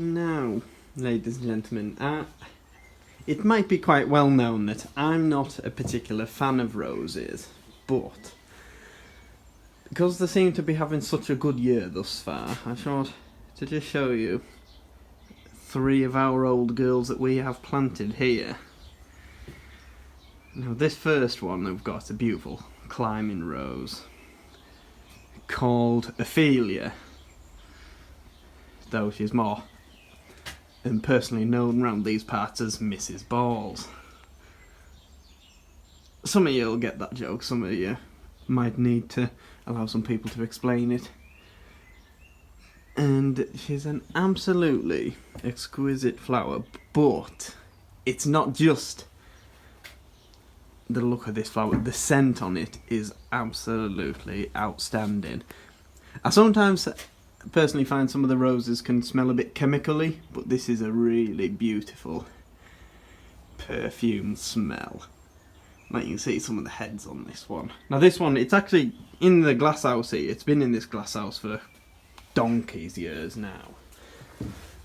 Now, ladies and gentlemen, it might be quite well known that I'm not a particular fan of roses, but because they seem to be having such a good year thus far, I thought to just show you 3 of our old girls that we have planted here. Now this first one we've got a beautiful climbing rose called Ophelia, though she's more personally known around these parts as Mrs. Balls. Some of you will get that joke, some of you might need to allow some people to explain it. And she's an absolutely exquisite flower, but it's not just the look of this flower, the scent on it is absolutely outstanding. I sometimes personally find some of the roses can smell a bit chemically, but this is a really beautiful perfume smell. Like you can see some of the heads on this one. Now this one, it's actually in the glass house here. It's been in this glass house for donkey's years now.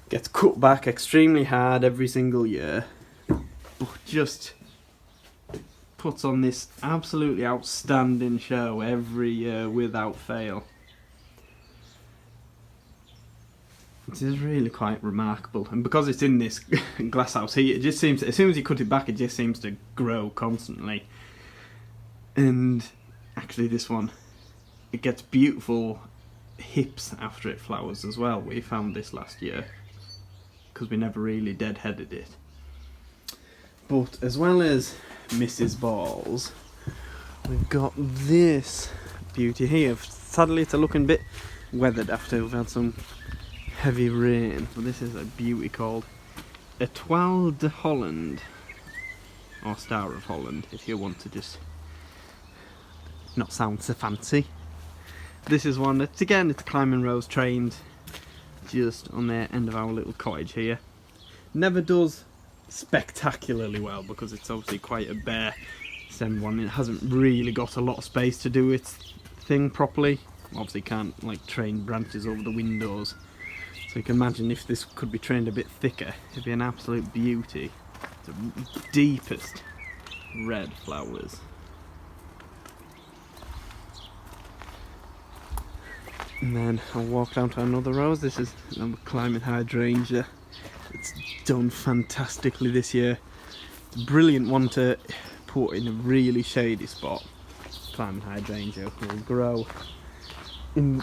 Gets cut back extremely hard every single year, but just puts on this absolutely outstanding show every year without fail. It is really quite remarkable, and because it's in this glass house here, it just seems, as soon as you cut it back, it just seems to grow constantly. And actually this one, it gets beautiful hips after it flowers as well. We found this last year because we never really deadheaded it. But as well as Mrs. Balls, we've got this beauty here. Sadly it's looking a bit weathered after we've had some heavy rain, but this is a beauty called Etoile de Holland, or Star of Holland if you want to just not sound so fancy. This is one that's, again, it's a climbing rose trained just on the end of our little cottage here. Never does spectacularly well because it's obviously quite a bare stem one. It hasn't really got a lot of space to do its thing properly. Obviously can't like train branches over the windows. So you can imagine if this could be trained a bit thicker, it'd be an absolute beauty. The deepest red flowers. And then I'll walk down to another rose. This is a climbing hydrangea. It's done fantastically this year. It's a brilliant one to put in a really shady spot. Climbing hydrangea will grow in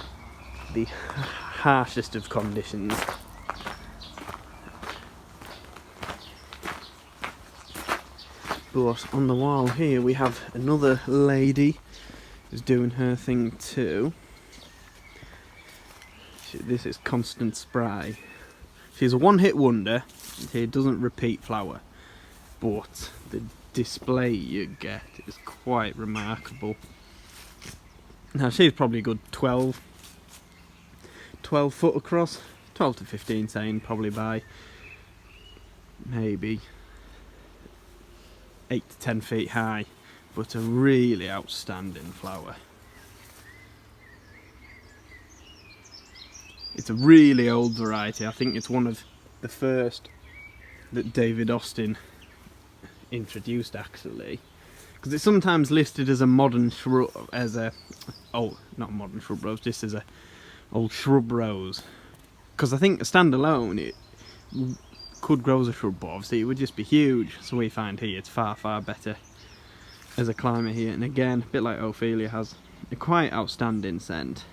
the harshest of conditions. But on the wall here we have another lady who's doing her thing too. This is Constant Spry. She's a one-hit wonder. She doesn't repeat flower, but the display you get is quite remarkable. Now she's probably a good 12 foot across, 12 to 15 saying, probably by maybe 8 to 10 feet high, but a really outstanding flower. It's a really old variety. I think it's one of the first that David Austin introduced, actually, because it's sometimes listed as a modern shrub, not modern shrub rose, just as a old shrub rose, because I think standalone it could grow as a shrub, but obviously it would just be huge. So we find here it's far better as a climber here, and again, a bit like Ophelia, has a quite outstanding scent.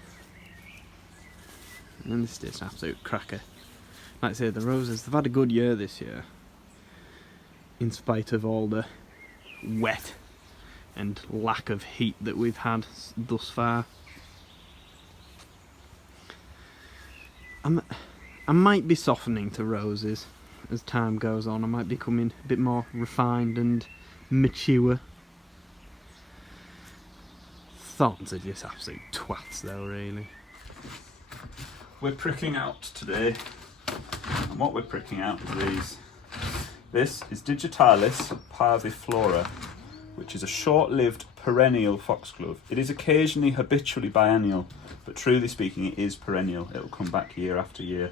And this is an absolute cracker. Like I say, the roses, they've had a good year this year, in spite of all the wet and lack of heat that we've had thus far. I might be softening to roses as time goes on. I might be becoming a bit more refined and mature. Thorns are just absolute twats though, really. We're pricking out today, and what we're pricking out is these. This is Digitalis parviflora, which is a short-lived perennial foxglove. It is occasionally habitually biennial, but truly speaking it is perennial. It will come back year after year.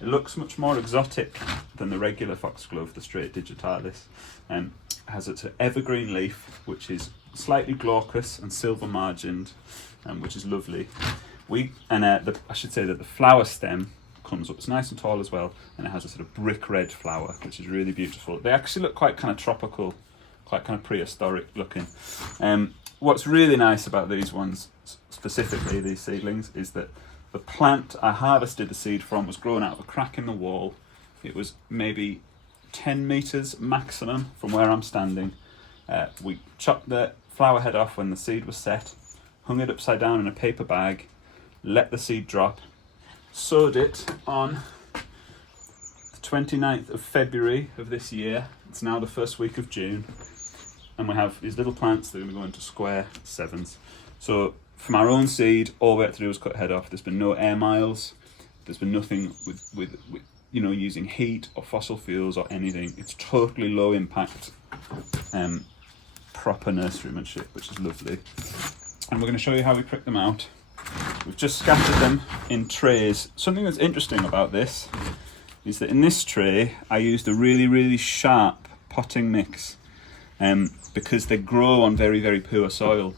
It looks much more exotic than the regular foxglove, the straight digitalis. It has its evergreen leaf, which is slightly glaucous and silver margined, which is lovely. I should say that the flower stem comes up, it's nice and tall as well, and it has a sort of brick red flower, which is really beautiful. They actually look quite kind of tropical, quite kind of prehistoric looking. What's really nice about these ones, specifically these seedlings, is that the plant I harvested the seed from was grown out of a crack in the wall. It was maybe 10 metres maximum from where I'm standing. We chopped the flower head off when the seed was set, hung it upside down in a paper bag, let the seed drop, sowed it on the 29th of February of this year. It's now the first week of June, and we have these little plants that are going to go into square 7s. So from our own seed, all we had to do was cut head off. There's been no air miles, there's been nothing with using heat or fossil fuels or anything. It's totally low impact, proper nurserymanship, which is lovely. And we're going to show you how we prick them out. We've just scattered them in trays. Something that's interesting about this is that in this tray I used a really, really sharp potting mix because they grow on very, very poor soil.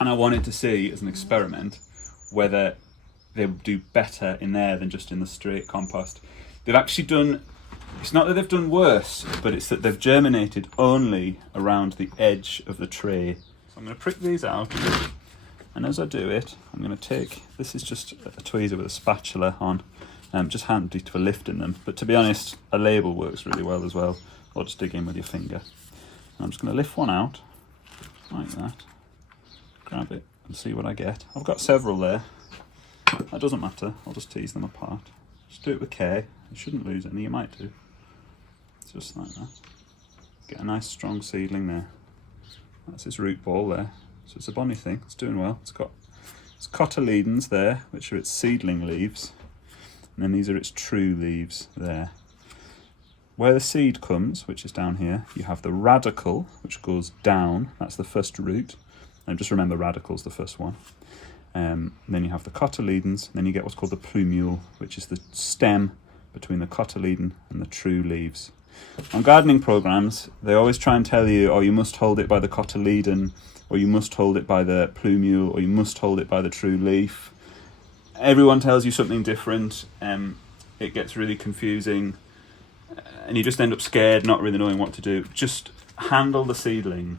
And I wanted to see, as an experiment, whether they would do better in there than just in the straight compost. They've actually done, it's not that they've done worse, but it's that they've germinated only around the edge of the tray. So I'm going to prick these out, and as I do it, I'm going to take, this is just a tweezer with a spatula on, just handy for lifting them, but to be honest, a label works really well as well, or just dig in with your finger. And I'm just going to lift one out, like that, grab it and see what I get. I've got several there, that doesn't matter, I'll just tease them apart. Just do it with care, you shouldn't lose any, you might do. Just like that. Get a nice strong seedling there. That's its root ball there. So it's a bonny thing, it's doing well. It's got its cotyledons there, which are its seedling leaves. And then these are its true leaves there. Where the seed comes, which is down here, you have the radicle, which goes down. That's the first root. And just remember, radical's the first one. Then you have the cotyledons, and then you get what's called the plumule, which is the stem between the cotyledon and the true leaves. On gardening programs, they always try and tell you, oh, you must hold it by the cotyledon, or you must hold it by the plumule, or you must hold it by the true leaf. Everyone tells you something different. It gets really confusing, and you just end up scared, not really knowing what to do. Just handle the seedling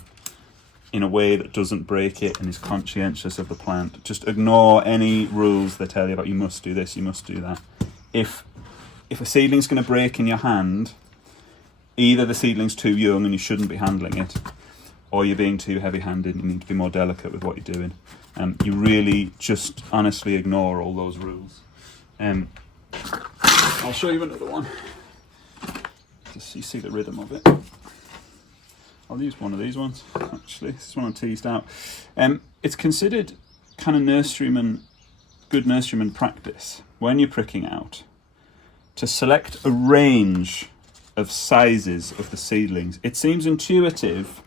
in a way that doesn't break it and is conscientious of the plant. Just ignore any rules they tell you about, you must do this, you must do that. If a seedling's going to break in your hand, either the seedling's too young and you shouldn't be handling it, or you're being too heavy-handed and you need to be more delicate with what you're doing. You really just honestly ignore all those rules. I'll show you another one, just so you see the rhythm of it. I'll use one of these ones, actually. This is one I teased out. It's considered kind of good nurseryman practice, when you're pricking out, to select a range of sizes of the seedlings. It seems intuitive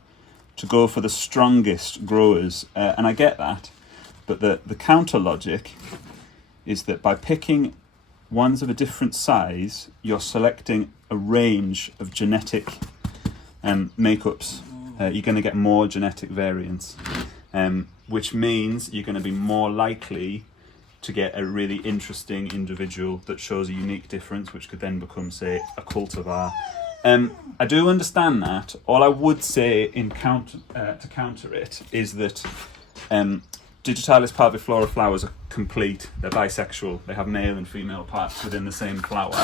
to go for the strongest growers, and I get that, but the counter logic is that by picking ones of a different size, you're selecting a range of genetic makeups. You're going to get more genetic variants, which means you're going to be more likely to get a really interesting individual that shows a unique difference, which could then become, say, a cultivar. I do understand that. All I would say to counter it is that Digitalis parviflora flowers are complete. They're bisexual. They have male and female parts within the same flower,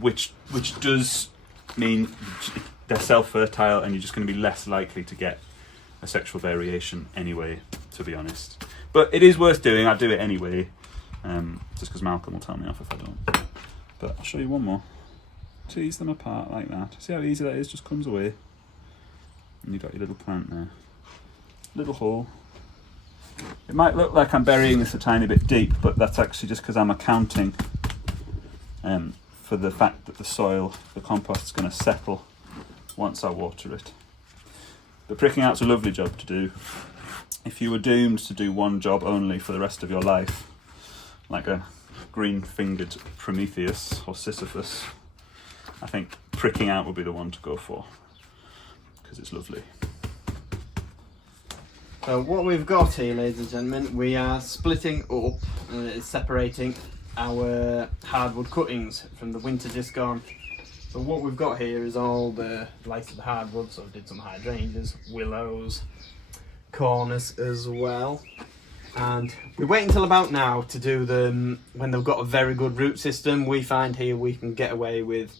which does mean they're self-fertile, and you're just going to be less likely to get a sexual variation anyway, to be honest. But it is worth doing. I do it anyway, just because Malcolm will tell me off if I don't. But I'll show you one more. Tease them apart like that. See how easy that is? Just comes away, and you've got your little plant there. Little hole. It might look like I'm burying this a tiny bit deep, but that's actually just because I'm accounting for the fact that the compost is going to settle once I water it. But pricking out's a lovely job to do. If you were doomed to do one job only for the rest of your life, like a green-fingered Prometheus or Sisyphus, I think pricking out would be the one to go for, because it's lovely. So what we've got here, ladies and gentlemen, we are splitting up, separating our hardwood cuttings from the winter just gone. So what we've got here is all the likes of the hardwood, so I did some hydrangeas, willows, corners as well. And we wait until about now to do them when they've got a very good root system. We find here we can get away with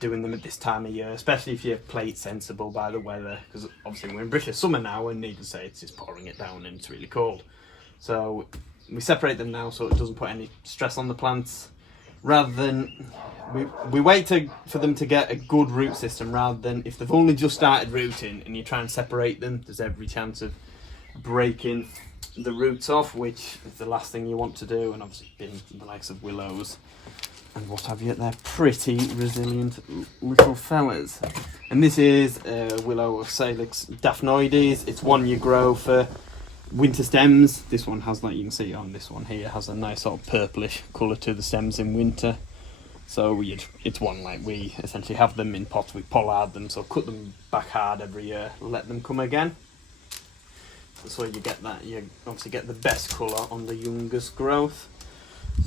doing them at this time of year, especially if you're plate sensible by the weather, because obviously we're in British summer now and need to say it's just pouring it down and it's really cold. So we separate them now so it doesn't put any stress on the plants, rather than we wait for them to get a good root system, rather than if they've only just started rooting and you try and separate them, there's every chance of breaking the roots off, which is the last thing you want to do. And obviously being the likes of willows and what have you, they're pretty resilient little fellas. And this is willow of Salix daphnoides. It's one you grow for winter stems. This one has, like you can see on this one here, has a nice sort of purplish colour to the stems in winter. So it's one like we essentially have them in pots, we pollard them, so cut them back hard every year, let them come again. So you get that, you obviously get the best colour on the youngest growth.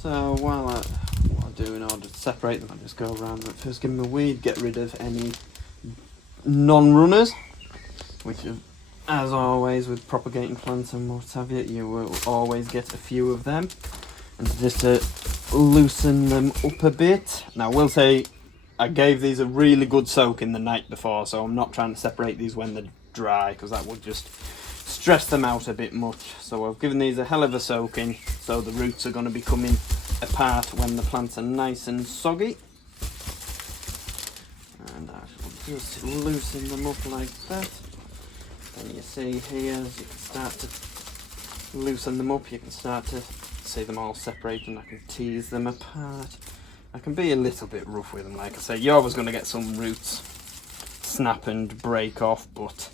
So what I do in order to separate them, I just go around and first give them a weed, get rid of any non-runners, which as always with propagating plants and what have you, you will always get a few of them. And just to loosen them up a bit. Now I will say I gave these a really good soaking the night before, so I'm not trying to separate these when they're dry, because that would just stress them out a bit much. So I've given these a hell of a soaking, so the roots are going to be coming apart when the plants are nice and soggy. And I shall just loosen them up like that. And you see here, as you can start to loosen them up, you can start to see them all separate, and I can tease them apart. I can be a little bit rough with them, like I say. You're always going to get some roots snap and break off, but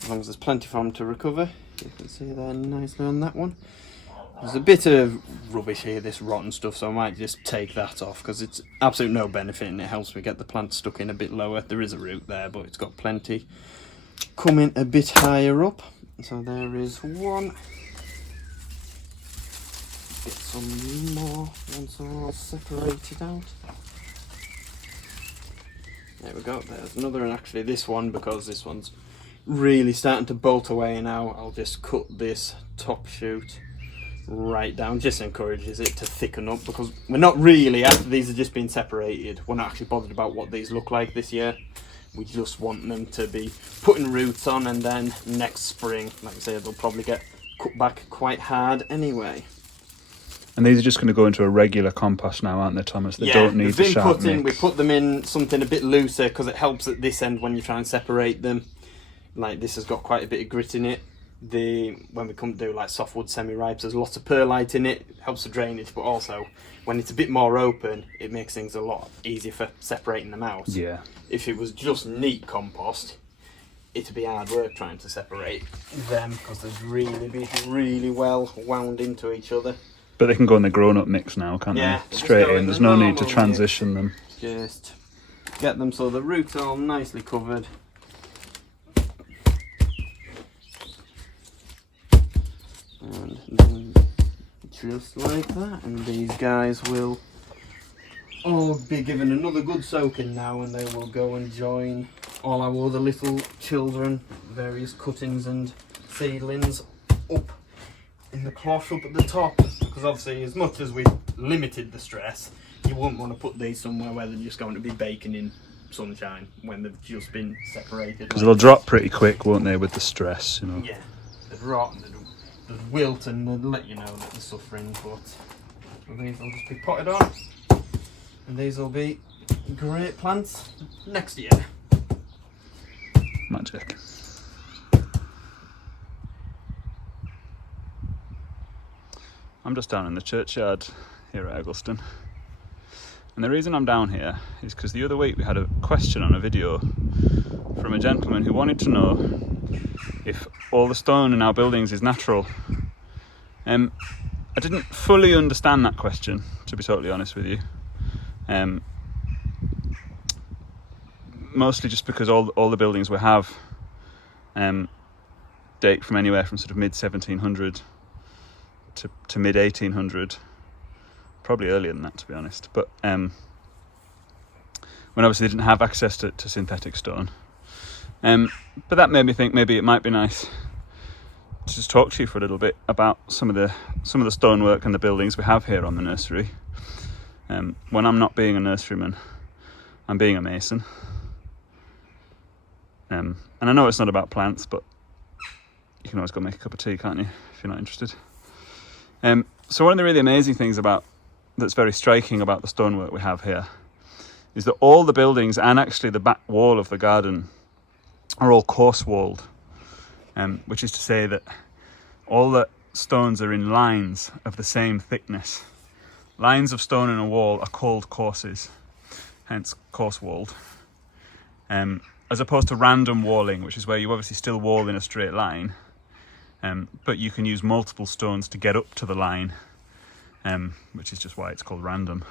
as long as there's plenty for them to recover. You can see there nicely on that one. There's a bit of rubbish here, this rotten stuff, so I might just take that off, because it's absolute no benefit and it helps me get the plant stuck in a bit lower. There is a root there, but it's got plenty coming a bit higher up. So there is one. Get some more once they're all separated out. There we go, there's another, and actually this one, because this one's really starting to bolt away now, I'll just cut this top shoot right down. Just encourages it to thicken up, because we're not really, after these are just being separated, we're not actually bothered about what these look like this year. We just want them to be putting roots on, and then next spring, like I say, they'll probably get cut back quite hard anyway. And these are just going to go into a regular compost now, aren't they, Thomas? They don't need the sharp mix. We put them in something a bit looser, because it helps at this end when you try and separate them. Like this has got quite a bit of grit in it. When we come to do like softwood semi-ripes, there's lots of perlite in it. It helps the drainage, but also when it's a bit more open, it makes things a lot easier for separating them out. Yeah. If it was just neat compost, it'd be hard work trying to separate them, because they'd really be really well wound into each other. But they can go in the grown-up mix now, can't they? Straight in. There's no need to transition them. Just get them so the roots are all nicely covered. And then just like that, and these guys will all be given another good soaking now, and they will go and join all our other little children, various cuttings and seedlings up in the cloth up at the top, because obviously as much as we've limited the stress, you wouldn't want to put these somewhere where they're just going to be baking in sunshine when they've just been separated. Because they'll drop pretty quick, won't they, with the stress, you know? Yeah, they'd rot and they'd wilt, and they'd let you know that they're suffering, but these will just be potted on, and these will be great plants next year. Magic. I'm just down in the churchyard here at Eggleston, and the reason I'm down here is because the other week we had a question on a video from a gentleman who wanted to know if all the stone in our buildings is natural. I didn't fully understand that question, to be totally honest with you. Mostly just because all the buildings we have date from anywhere from sort of mid 1700 to mid 1800, probably earlier than that, to be honest. But when obviously they didn't have access to synthetic stone. But that made me think maybe it might be nice to just talk to you for a little bit about some of the stonework and the buildings we have here on the nursery. When I'm not being a nurseryman, I'm being a mason. And I know it's not about plants, but you can always go make a cup of tea, can't you, if you're not interested. So one of the really amazing things that's very striking about the stonework we have here is that all the buildings and actually the back wall of the garden are all coarse walled, which is to say that all the stones are in lines of the same thickness. Lines of stone in a wall are called courses, hence coarse walled, as opposed to random walling, which is where you obviously still wall in a straight line, but you can use multiple stones to get up to the line, which is just why it's called random.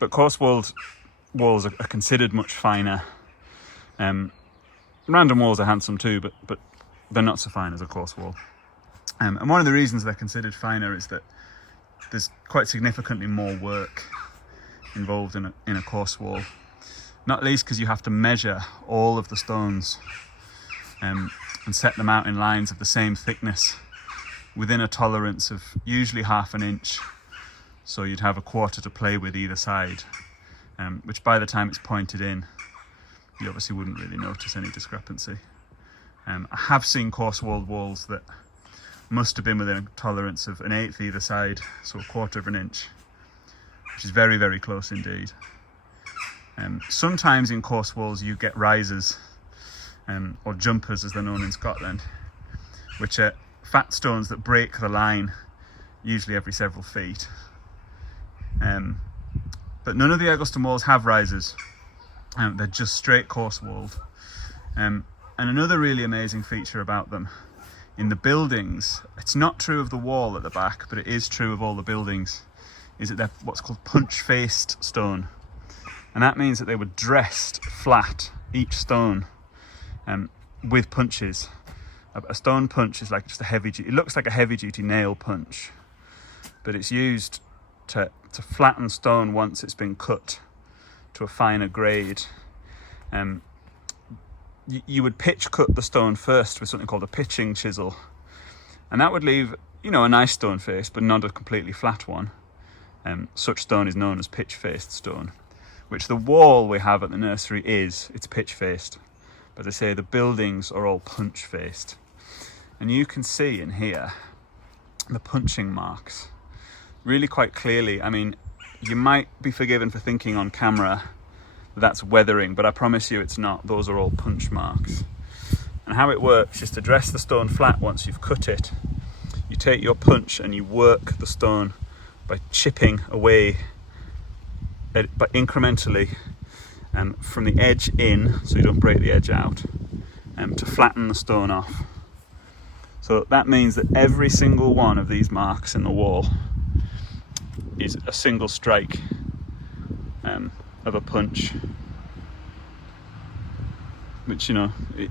But coarse walled walls are considered much finer. Random walls are handsome too, but they're not so fine as a coarse wall. And one of the reasons they're considered finer is that there's quite significantly more work involved in a coarse wall. Not least because you have to measure all of the stones and set them out in lines of the same thickness within a tolerance of usually 1/2 inch. So you'd have a quarter to play with either side, which by the time it's pointed in, you obviously wouldn't really notice any discrepancy. I have seen coarse walled walls that must have been within a tolerance of 1/8 either side, so 1/4 inch, which is very, very close indeed. Sometimes in coarse walls you get risers, or jumpers as they're known in Scotland, which are fat stones that break the line, usually every several feet. But none of the Eggleston walls have risers. They're just straight coarse walled. And another really amazing feature about them, in the buildings, it's not true of the wall at the back, but it is true of all the buildings, is that they're what's called punch-faced stone. And that means that they were dressed flat, each stone, with punches. A stone punch is like just it looks like a heavy-duty nail punch, but it's used to flatten stone once it's been cut to a finer grade. You would pitch cut the stone first with something called a pitching chisel, and that would leave, a nice stone face, but not a completely flat one. Such stone is known as pitch-faced stone, which the wall we have at the nursery it's pitch-faced. But as I say, the buildings are all punch-faced. And you can see in here the punching marks really quite clearly. I mean, you might be forgiven for thinking on camera that's weathering, but I promise you it's not. Those are all punch marks. And how it works is to dress the stone flat once you've cut it. You take your punch and you work the stone by chipping away, but incrementally, from the edge in, so you don't break the edge out, to flatten the stone off. So that means that every single one of these marks in the wall is a single strike of a punch, which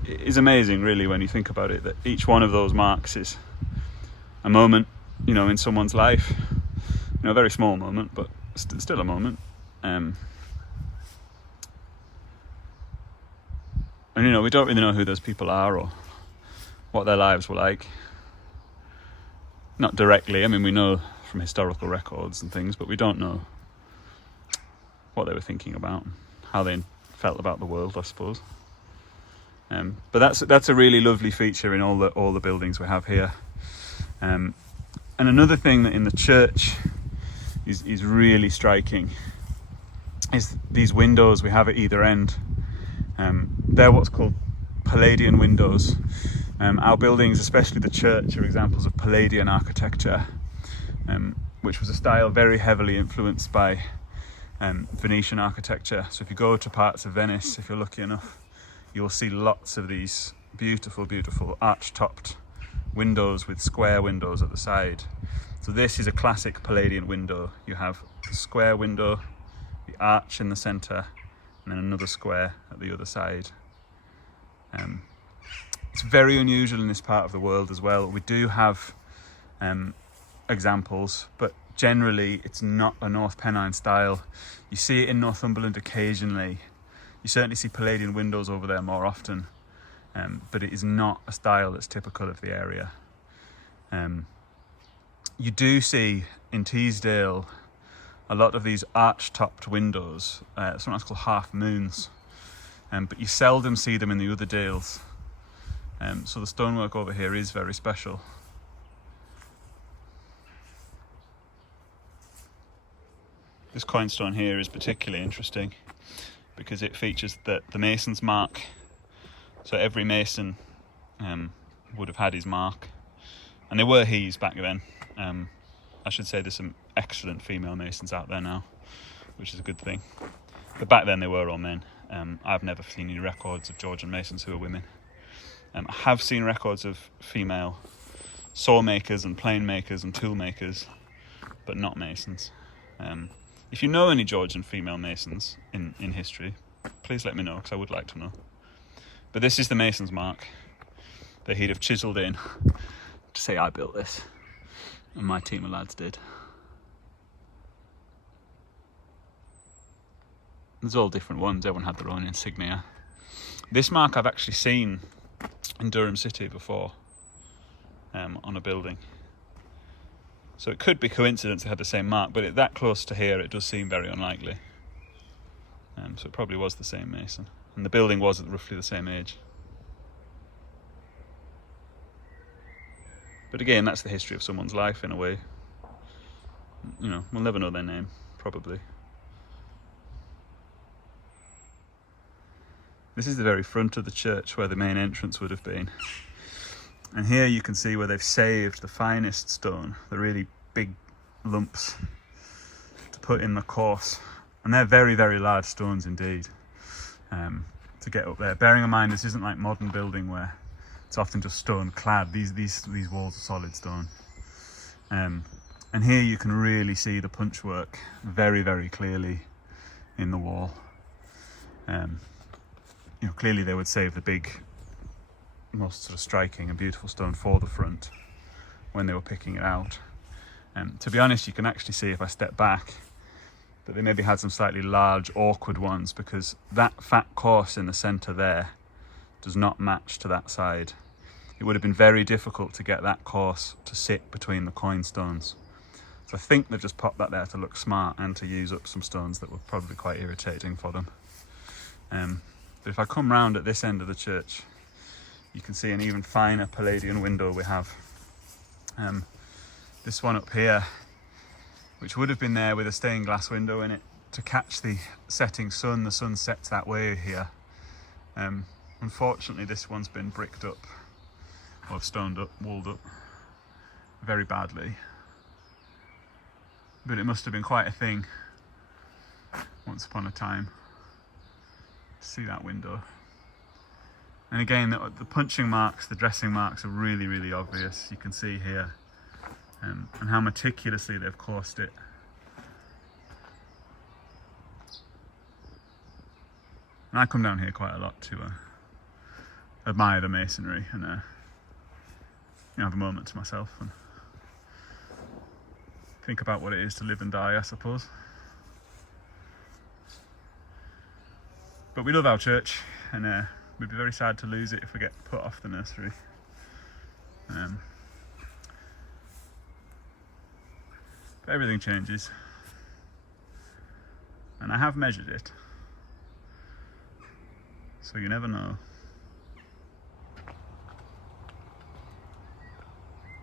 is amazing really when you think about it, that each one of those marks is a moment in someone's life, a very small moment, but still a moment. And we don't really know who those people are or what their lives were like. Not directly. I mean, we know from historical records and things, but we don't know what they were thinking about, how they felt about the world, I suppose. But that's a really lovely feature in all the buildings we have here. And another thing that in the church is really striking is these windows we have at either end. They're what's called Palladian windows. Our buildings, especially the church, are examples of Palladian architecture, which was a style very heavily influenced by Venetian architecture. So if you go to parts of Venice, if you're lucky enough, you'll see lots of these beautiful, beautiful arch-topped windows with square windows at the side. So this is a classic Palladian window. You have the square window, the arch in the centre, and then another square at the other side. It's very unusual in this part of the world as well. We do have examples, but generally it's not a North Pennine style. You see it in Northumberland occasionally. You certainly see Palladian windows over there more often, but it is not a style that's typical of the area. You do see in Teesdale a lot of these arch-topped windows, sometimes called half moons, but you seldom see them in the other dales. So the stonework over here is very special. This coinstone here is particularly interesting because it features the mason's mark. So every mason would have had his mark, and they were he's back then. I should say there's some excellent female masons out there now, which is a good thing. But back then they were all men. I've never seen any records of Georgian masons who are women. I have seen records of female saw makers and plane makers and tool makers, but not masons. If you know any Georgian female masons in history, please let me know, because I would like to know. But this is the mason's mark that he'd have chiselled in to say, I built this, and my team of lads did. There's all different ones, everyone had their own insignia. This mark I've actually seen in Durham City before, on a building. So it could be coincidence they had the same mark, but that close to here it does seem very unlikely. So it probably was the same mason, and the building was at roughly the same age. But again, that's the history of someone's life in a way. You know, we'll never know their name, probably. This is the very front of the church where the main entrance would have been. And here you can see where they've saved the finest stone, the really big lumps, to put in the course. And they're very, very large stones indeed, to get up there. Bearing in mind this isn't like modern building where it's often just stone clad. These walls are solid stone. And here you can really see the punch work very, very clearly in the wall. You know, clearly they would save the big, most sort of striking and beautiful stone for the front when they were picking it out. To be honest, you can actually see, if I step back, that they maybe had some slightly large, awkward ones, because that fat course in the centre there does not match to that side. It would have been very difficult to get that course to sit between the coin stones. So I think they've just popped that there to look smart and to use up some stones that were probably quite irritating for them. But if I come round at this end of the church, you can see an even finer Palladian window we have. This one up here, which would have been there with a stained glass window in it to catch the setting sun. The sun sets that way here. Unfortunately, this one's been bricked up, or stoned up, walled up, very badly. But it must have been quite a thing once upon a time. See that window. And again, the punching marks, the dressing marks are really, really obvious. You can see here, and how meticulously they've coursed it. And I come down here quite a lot to admire the masonry and you know, have a moment to myself and think about what it is to live and die, I suppose. But we love our church, and we'd be very sad to lose it if we get put off the nursery. But everything changes, and I have measured it, so you never know.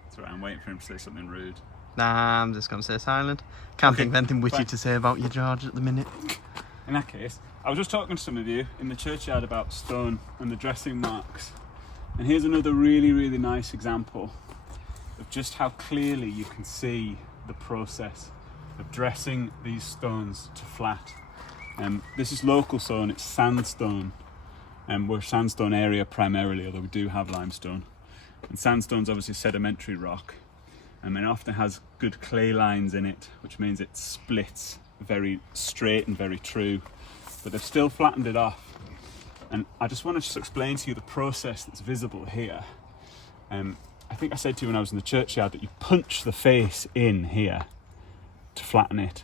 That's right, I'm waiting for him to say something rude. Nah, I'm just going to stay silent. Can't think of anything witty to say about you, George, at the minute. In that case, I was just talking to some of you in the churchyard about stone and the dressing marks. And here's another really, really nice example of just how clearly you can see the process of dressing these stones to flat. This is local stone, it's sandstone. We're a sandstone area primarily, although we do have limestone. And sandstone's obviously sedimentary rock, and it often has good clay lines in it, which means it splits very straight and very true. But they've still flattened it off. And I just want to just explain to you the process that's visible here. I think I said to you when I was in the churchyard that you punch the face in here to flatten it,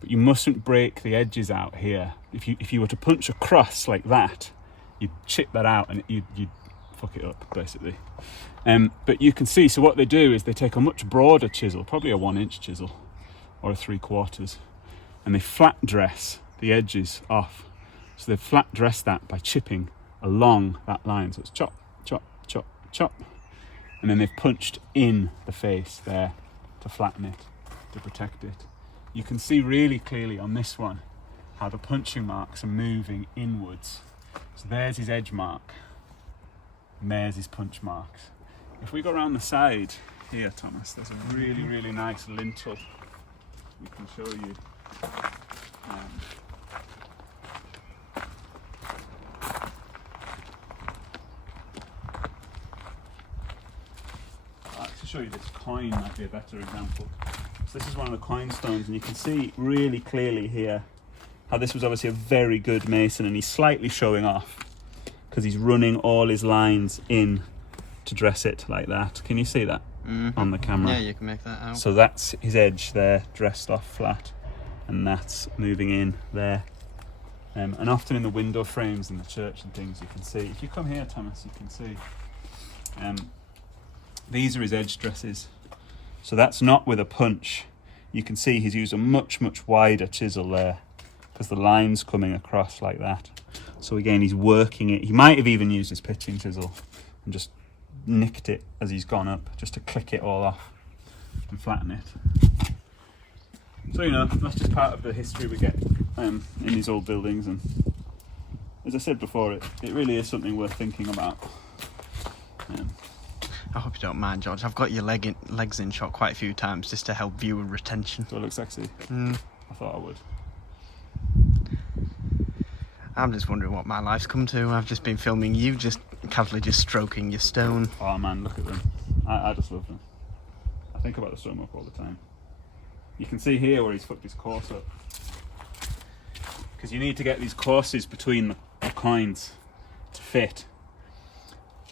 but you mustn't break the edges out here. If you were to punch across like that, you'd chip that out and you'd fuck it up, basically. But you can see, so what they do is they take a much broader chisel, probably a 1-inch chisel or a 3/4, and they flat dress the edges off. So they flat dress that by chipping along that line. So it's chop, chop, chop, chop. And then they've punched in the face there to flatten it, to protect it. You can see really clearly on this one how the punching marks are moving inwards. So there's his edge mark, and there's his punch marks. If we go around the side here, Thomas, there's a really, really nice lintel we can show you. To show you this coin might be a better example. So this is one of the coin stones, and you can see really clearly here how this was obviously a very good mason, and he's slightly showing off because he's running all his lines in to dress it like that. Can you see that on the camera? Yeah, you can make that out. So that's his edge there, dressed off flat, and that's moving in there. And often in the window frames in the church and things, you can see, if you come here, Thomas, you can see these are his edge dresses. So that's not with a punch. You can see he's used a much, much wider chisel there because the line's coming across like that. So again, he's working it. He might have even used his pitching chisel and just nicked it as he's gone up, just to click it all off and flatten it. So, you know, that's just part of the history we get in these old buildings. And as I said before, it really is something worth thinking about. I hope you don't mind, George. I've got your legs in shot quite a few times just to help viewer retention. Do I look sexy? I thought I would. I'm just wondering what my life's come to. I've just been filming you just casually just stroking your stone. Oh man, look at them. I just love them. I think about the stonework all the time. You can see here where he's fucked his course up. Because you need to get these courses between the coins to fit.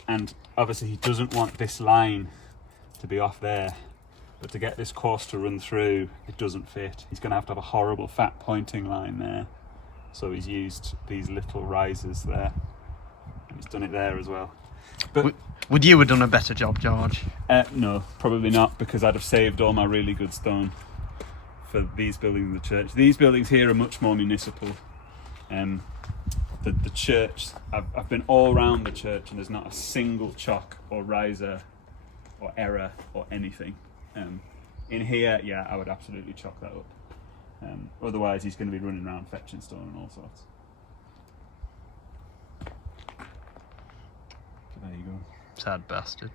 And obviously he doesn't want this line to be off there, but to get this course to run through, it doesn't fit. He's going to have a horrible fat pointing line there. So he's used these little risers there. And he's done it there as well. But would you have done a better job, George? No, probably not, because I'd have saved all my really good stone for these buildings in the church. These buildings here are much more municipal. The church, I've been all around the church and there's not a single chock or riser or error or anything. In here, yeah, I would absolutely chalk that up. Otherwise he's going to be running around fetching stone and all sorts. So there you go. Sad bastard.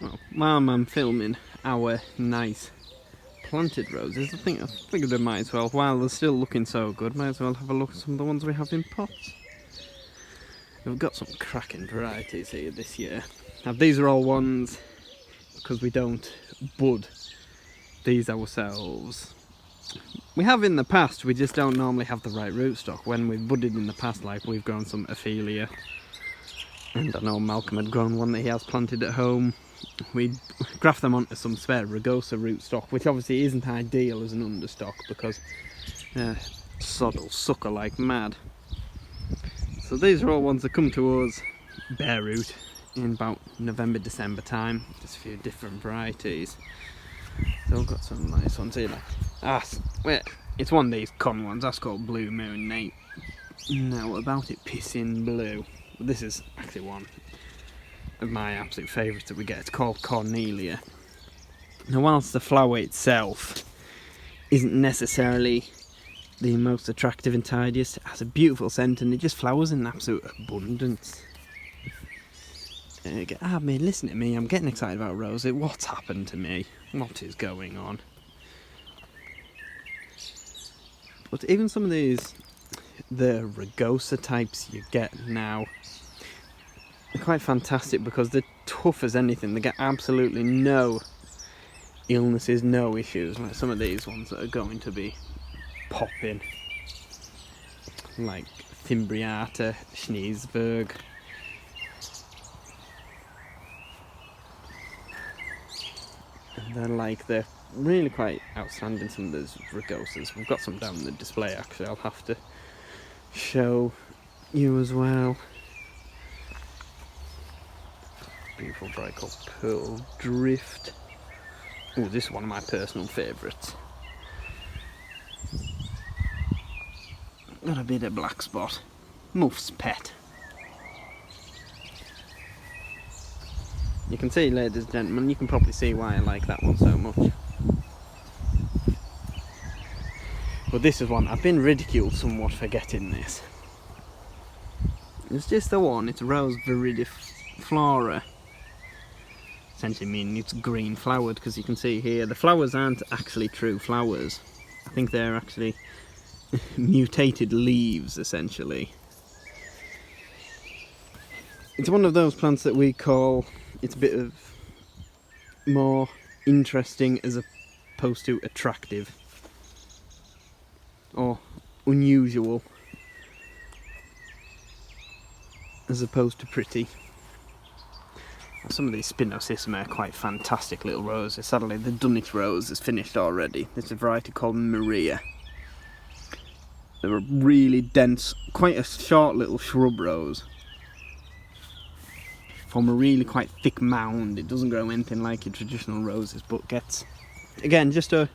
Well, while I'm filming our nice planted roses, I figured I might as well, while they're still looking so good, might as well have a look at some of the ones we have in pots. We've got some cracking varieties here this year. Now these are all ones, because we don't bud these ourselves. We have in the past, we just don't normally have the right rootstock. When we've budded in the past, like we've grown some Ophelia, and I know Malcolm had grown one that he has planted at home. We graft them onto some spare Rugosa rootstock, which obviously isn't ideal as an understock because sod will sucker like mad. So these are all ones that come to us bare root in about November, December time. Just a few different varieties. So we've got some nice ones here. It's one of these con ones. That's called Blue Moon, Nate. Now what about it? Pissing Blue. This is actually one of my absolute favourites that we get. It's called Cornelia. Now whilst the flower itself isn't necessarily the most attractive and tidiest, it has a beautiful scent and it just flowers in absolute abundance. Listen to me, I'm getting excited about roses. What's happened to me? What is going on? But even some of these, the Rugosa types you get now, quite fantastic because they're tough as anything. They get absolutely no illnesses, no issues, like some of these ones that are going to be popping, like Fimbriata, Schneesberg. And they're really quite outstanding, some of those rugosas. We've got some down the display actually, I'll have to show you as well. Beautiful variety called Pearl Drift. Oh, this is one of my personal favourites. Got a bit of black spot. Muff's Pet. You can see, ladies and gentlemen, you can probably see why I like that one so much. But this is one, I've been ridiculed somewhat for getting this. It's just the one, it's Rose viridiflora. Essentially meaning it's green flowered, because you can see here, the flowers aren't actually true flowers. I think they're actually mutated leaves, essentially. It's one of those plants that we call, it's a bit of more interesting as opposed to attractive or unusual as opposed to pretty. Some of these Spinosissima are quite fantastic little roses. Sadly the Dunwich rose is finished already. There's a variety called Maria. They're a really dense, quite a short little shrub rose. Form a really quite thick mound. It doesn't grow anything like your traditional roses, but gets, again, just a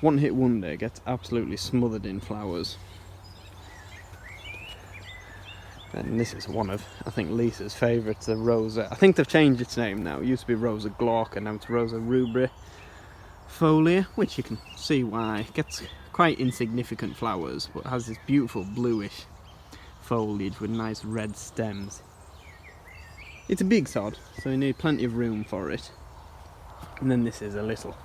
one-hit wonder. It gets absolutely smothered in flowers. And this is one of, I think, Lisa's favourites, the Rosa. I think they've changed its name now. It used to be Rosa glauca, now it's Rosa rubrifolia, which you can see why. It gets quite insignificant flowers, but has this beautiful bluish foliage with nice red stems. It's a big sod, so you need plenty of room for it. And then this is a little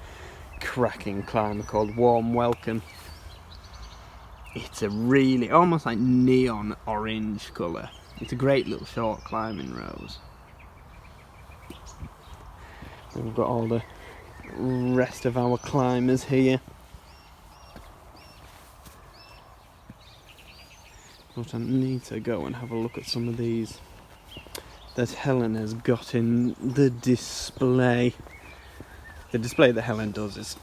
cracking climber called Warm Welcome. It's a really, almost like neon orange colour. It's a great little short climbing rose. And we've got all the rest of our climbers here. But I need to go and have a look at some of these that Helen has got in the display. The display that Helen does is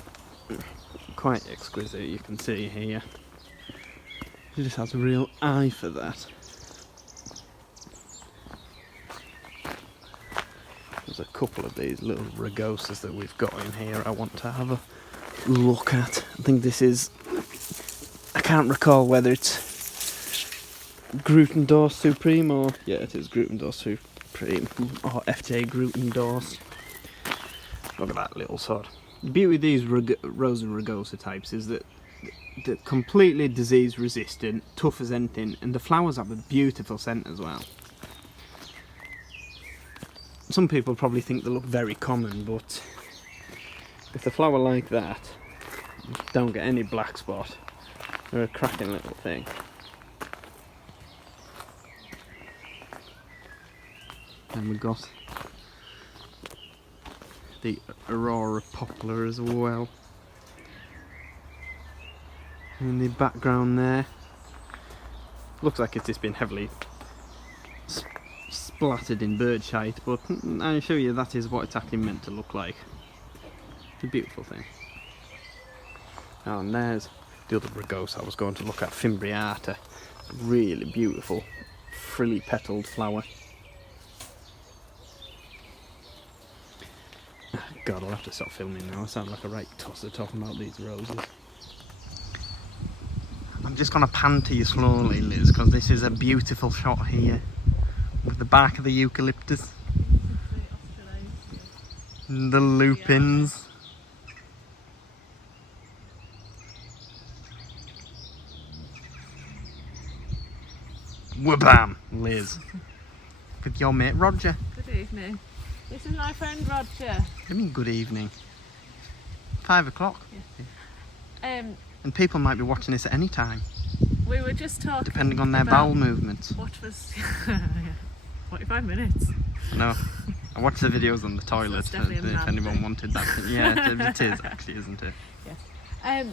quite exquisite, you can see here. She just has a real eye for that. There's a couple of these little rugosas that we've got in here I want to have a look at. I think this is, I can't recall whether it's Grutendorf Supreme or, yeah, it is Grutendorf Supreme or FJ Grutendorf. Look at that little sod. The beauty of these Rosa rugosa types is that they're completely disease resistant, tough as anything, and the flowers have a beautiful scent as well. Some people probably think they look very common, but if a flower like that, don't get any black spot, they're a cracking little thing. And we've got the Aurora poplar as well. In the background there, looks like it's just been heavily splattered in bird shite, but I assure you that is what it's actually meant to look like. It's a beautiful thing. Oh, and there's the other rugosa I was going to look at, Fimbriata. Really beautiful, frilly petalled flower. God, I'll have to stop filming now. I sound like a right tosser talking about these roses. I'm just going to pan to you slowly, Liz, because this is a beautiful shot here with the bark of the eucalyptus, and the lupins. Wabam, Liz, with your mate Roger. Good evening. This is my friend Roger. What do you mean good evening? 5 o'clock. Yeah. And people might be watching this at any time. We were just talking depending on their bowel movements. What was 45 minutes. No, I watched the videos on the toilet. That's definitely a If man anyone thing. wanted that, yeah, it is actually, isn't it?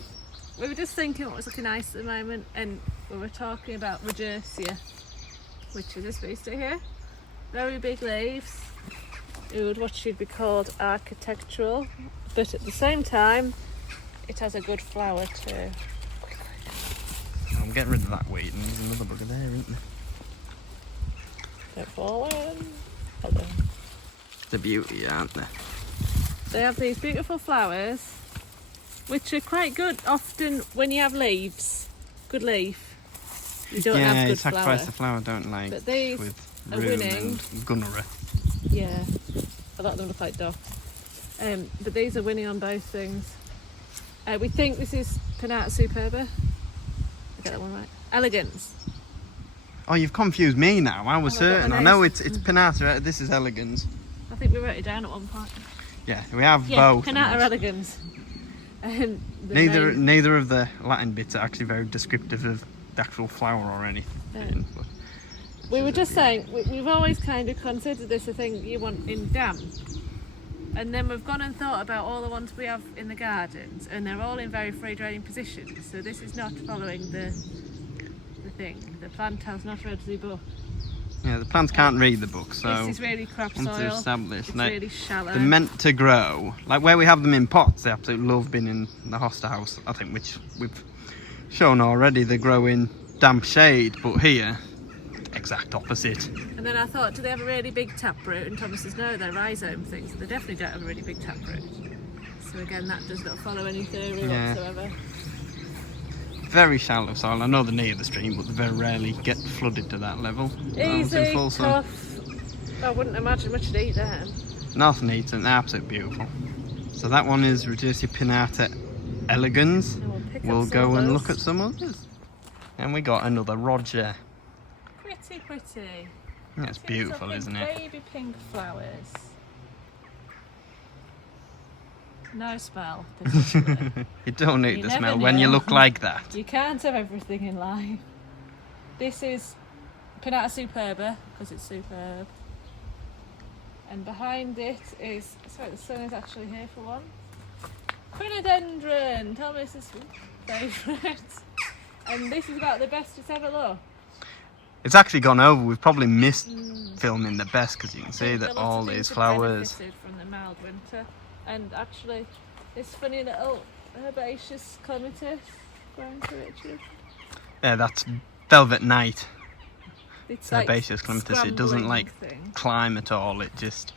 We were just thinking what was looking nice at the moment, and we were talking about Regencia, which is this vista here. Very big leaves. What should be called architectural, but at the same time, it has a good flower too. I'm getting rid of that weed, and there's another bugger there, isn't there? Don't fall in. Hello. The beauty, aren't they? They have these beautiful flowers, which are quite good. Often when you have leaves, good leaf, you don't have Yeah, good you sacrifice flower. the flower, don't like, But these with are rheum winning. and gonorrhea. Yeah, a lot of them look like dogs. But these are winning on both things. We think this is Pinata Superba. I get that one right. Elegance. Oh, you've confused me now. I was Oh, I got certain. the I know names. it's Pinata. This is Elegans. I think we wrote it down at one point. Yeah, we have Yeah, both. Pinata Elegans. The Neither of the Latin bits are actually very descriptive of the actual flower or anything. But We were just saying, we've always kind of considered this a thing you want in damp. And then we've gone and thought about all the ones we have in the gardens, and they're all in very free draining positions. So this is not following the thing. The plant has not read the book. yeah, the plants can't read the book, so This is really crap once they're soil. established, It's they, really shallow. they're meant to grow. Like where we have them in pots, they absolutely love being in the hosta house, I think, which we've shown already. They grow in damp shade, but here, exact opposite. And then I thought, do they have a really big taproot? And Thomas says, no, they're rhizome things. They definitely don't have a really big taproot. So again, that does not follow any theory Yeah. whatsoever. Very shallow soil. I know they're near the stream, but they very rarely get flooded to that level. Easy, Full sun. tough. I wouldn't imagine much to eat them. Nothing needs and they're absolutely beautiful. So that one is Regencia Pinata Elegans. And we'll pick up We'll some go of and those. look at some others. And we got another Roger. Pretty, pretty. That's See, beautiful, little isn't it? Baby pink flowers. No smell, particularly. You don't need You the never smell when you know. look like that. You can't have everything in life. This is Pinata Superba, because it's superb. And behind it is, sorry, the sun is actually here for one. Quinodendron, Thomas's favourite. And this is about the best it's ever looked. It's actually gone over. We've probably missed filming the best because you can see A that lot all of things these have flowers. benefited from the mild winter, and actually this funny little herbaceous clematis growing through it. Yeah, that's Velvet Night. It's Herbaceous clematis. It doesn't scrambling like thing. climb at all. It just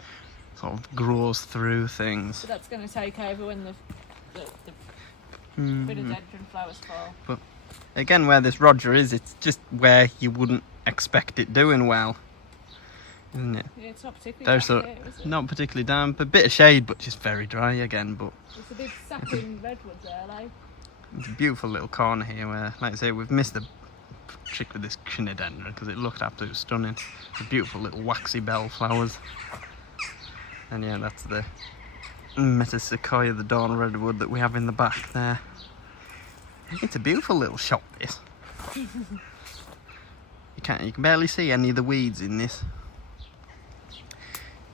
sort of grows through things. So that's going to take over when the Mhm. philodendron flowers fall. Again, where this Roger is, it's just where you wouldn't expect it doing well, isn't it? Yeah, it's not particularly There's damp a here, is it? not particularly damp, a bit of shade, but just very dry again. But There's a big sapping redwood there, like. it's a beautiful little corner here where, like I say, we've missed the trick with this Quinodendron because it looked absolutely stunning. The beautiful little waxy bell flowers. And yeah, that's the Metasequoia, the dawn redwood that we have in the back there. It's a beautiful little shop, this. You can barely see any of the weeds in this.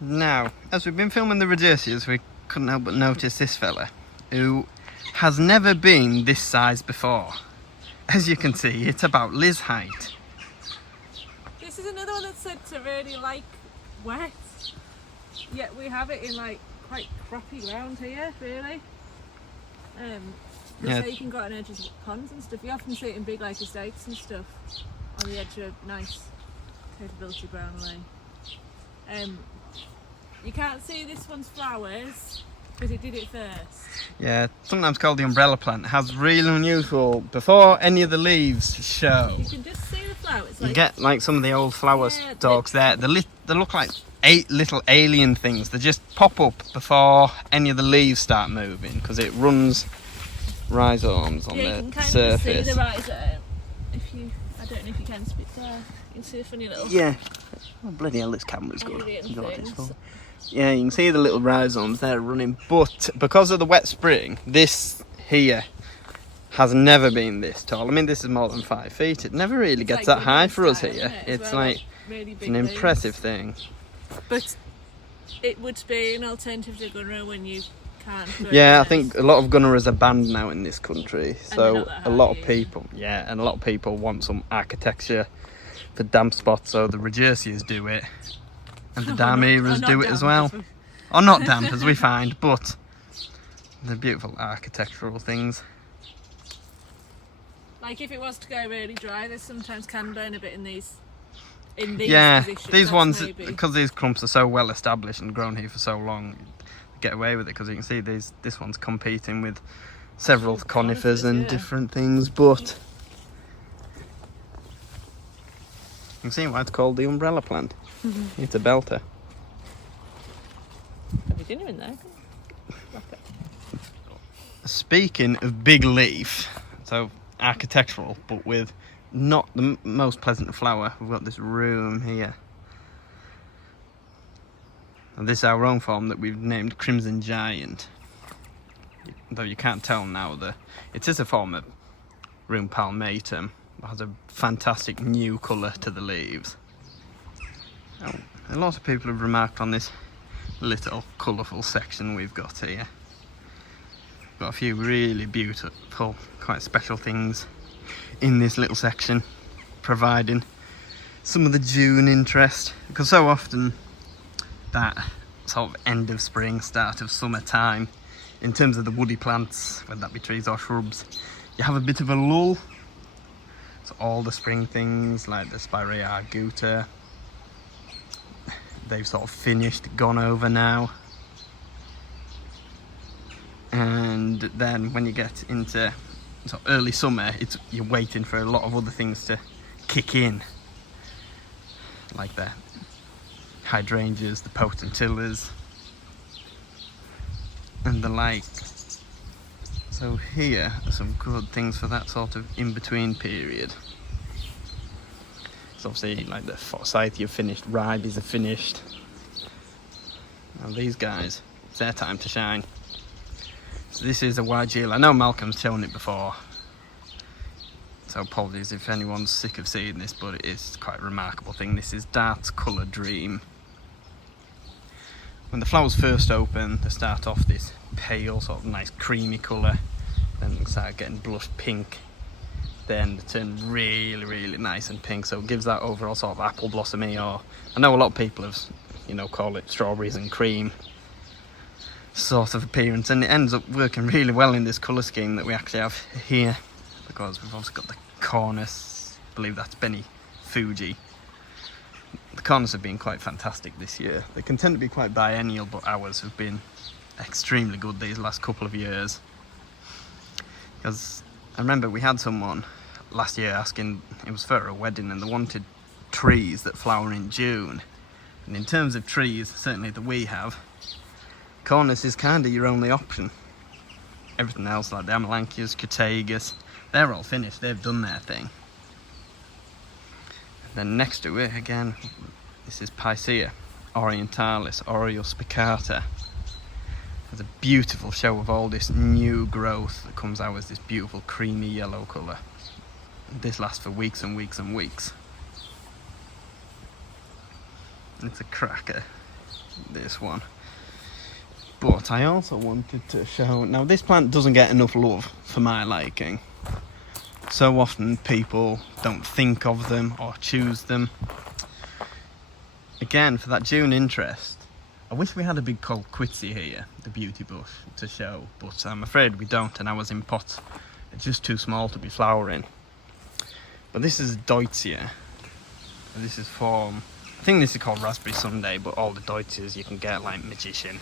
Now, as we've been filming the Regencias, we couldn't help but notice this fella, who has never been this size before. As you can see, it's about Liz height. This is another one that's said to really like wet, yet we have it in like quite crappy ground here, really. Yeah. So you can go out on edges of ponds and stuff. You often see it in big like estates and stuff on the edge of nice capability brown lane. You can't see this one's flowers because it did it first. Yeah, sometimes called the umbrella plant. It has really unusual, before any of the leaves show, You can just see the flowers. you Like, get like some of the old flower Yeah, stalks there. They look like 8 little alien things. They just pop up before any of the leaves start moving because it runs rhizomes on yeah, you the can kind surface. of see the rhizome. I don't know if you can speak there. You can see the funny little Yeah. Oh, bloody hell, this camera's good. alien You know what it's things. for. Yeah, you can see the little rhizomes there running, but because of the wet spring, this here has never been this tall. I mean, this is more than 5 feet. It never really It's gets like that high big for us style, here. isn't it, as It's well, like really it's big an leaves. impressive thing. But it would be an alternative to gunner when you can't. Yeah, I think a lot of gunners are banned now in this country. they're So not that a lot hardy, of people, and a lot of people want some architecture for damp spots. So the Regersias do it, and the Damiras do it as well. Or not damp, as we find, but they're beautiful architectural things. Like if it was to go really dry, they sometimes can burn a bit in these. Yeah, positions. these That's ones, maybe. because these clumps are so well established and grown here for so long, get away with it, because you can see this one's competing with several conifers and yeah. different things, but you can see why it's called the umbrella plant. It's a belter. Have you dinner in there? Speaking of big leaf, so architectural, but with not the most pleasant flower, we've got this room here. And this is our own form that we've named Crimson Giant. Though you can't tell now that it is a form of Room palmatum. It has a fantastic new colour to the leaves. Oh, a lot of people have remarked on this little colourful section we've got here. Got a few really beautiful, quite special things in this little section, providing some of the June interest, because so often that sort of end of spring, start of summer time, in terms of the woody plants, whether that be trees or shrubs, you have a bit of a lull. So all the spring things like the Spirea arguta, they've sort of finished, gone over now. And then when you get into sort of early summer, you're waiting for a lot of other things to kick in, like the hydrangeas, the potentillas, and the like. So here are some good things for that sort of in-between period. So obviously, like the Forsythia finished, Ribes are finished. Now these guys, it's their time to shine. So this is a Wagil. I know Malcolm's shown it before, so apologies if anyone's sick of seeing this, but it is quite a remarkable thing. This is Dart's Colour Dream. When the flowers first open, they start off this pale, sort of nice creamy colour, then they start getting blush pink, then they turn really, really nice and pink, so it gives that overall sort of apple blossomy, or I know a lot of people have, call it strawberries and cream sort of appearance, and it ends up working really well in this colour scheme that we actually have here, because we've also got the cornice. I believe that's Benny Fuji. The cornice have been quite fantastic this year. They can tend to be quite biennial, but ours have been extremely good these last couple of years. Because I remember we had someone last year asking, it was for a wedding, and they wanted trees that flower in June. And in terms of trees, certainly that we have, cornice is kind of your only option. Everything else, like the Amelanchias, Crataegus, they're all finished, they've done their thing. And then next to it, again, this is Picea orientalis, Aureus spicata. There's a beautiful show of all this new growth that comes out as this beautiful creamy yellow colour. This lasts for weeks and weeks and weeks. It's a cracker, this one. But I also wanted to show, now this plant doesn't get enough love for my liking. So often people don't think of them or choose them. Again, for that June interest, I wish we had a big colquitzi here, the beauty bush, to show, but I'm afraid we don't, and ours in pots are just too small to be flowering. But this is Deutzia. This is form, I think this is called Raspberry Sunday, but all the Deutzias you can get, like Magician,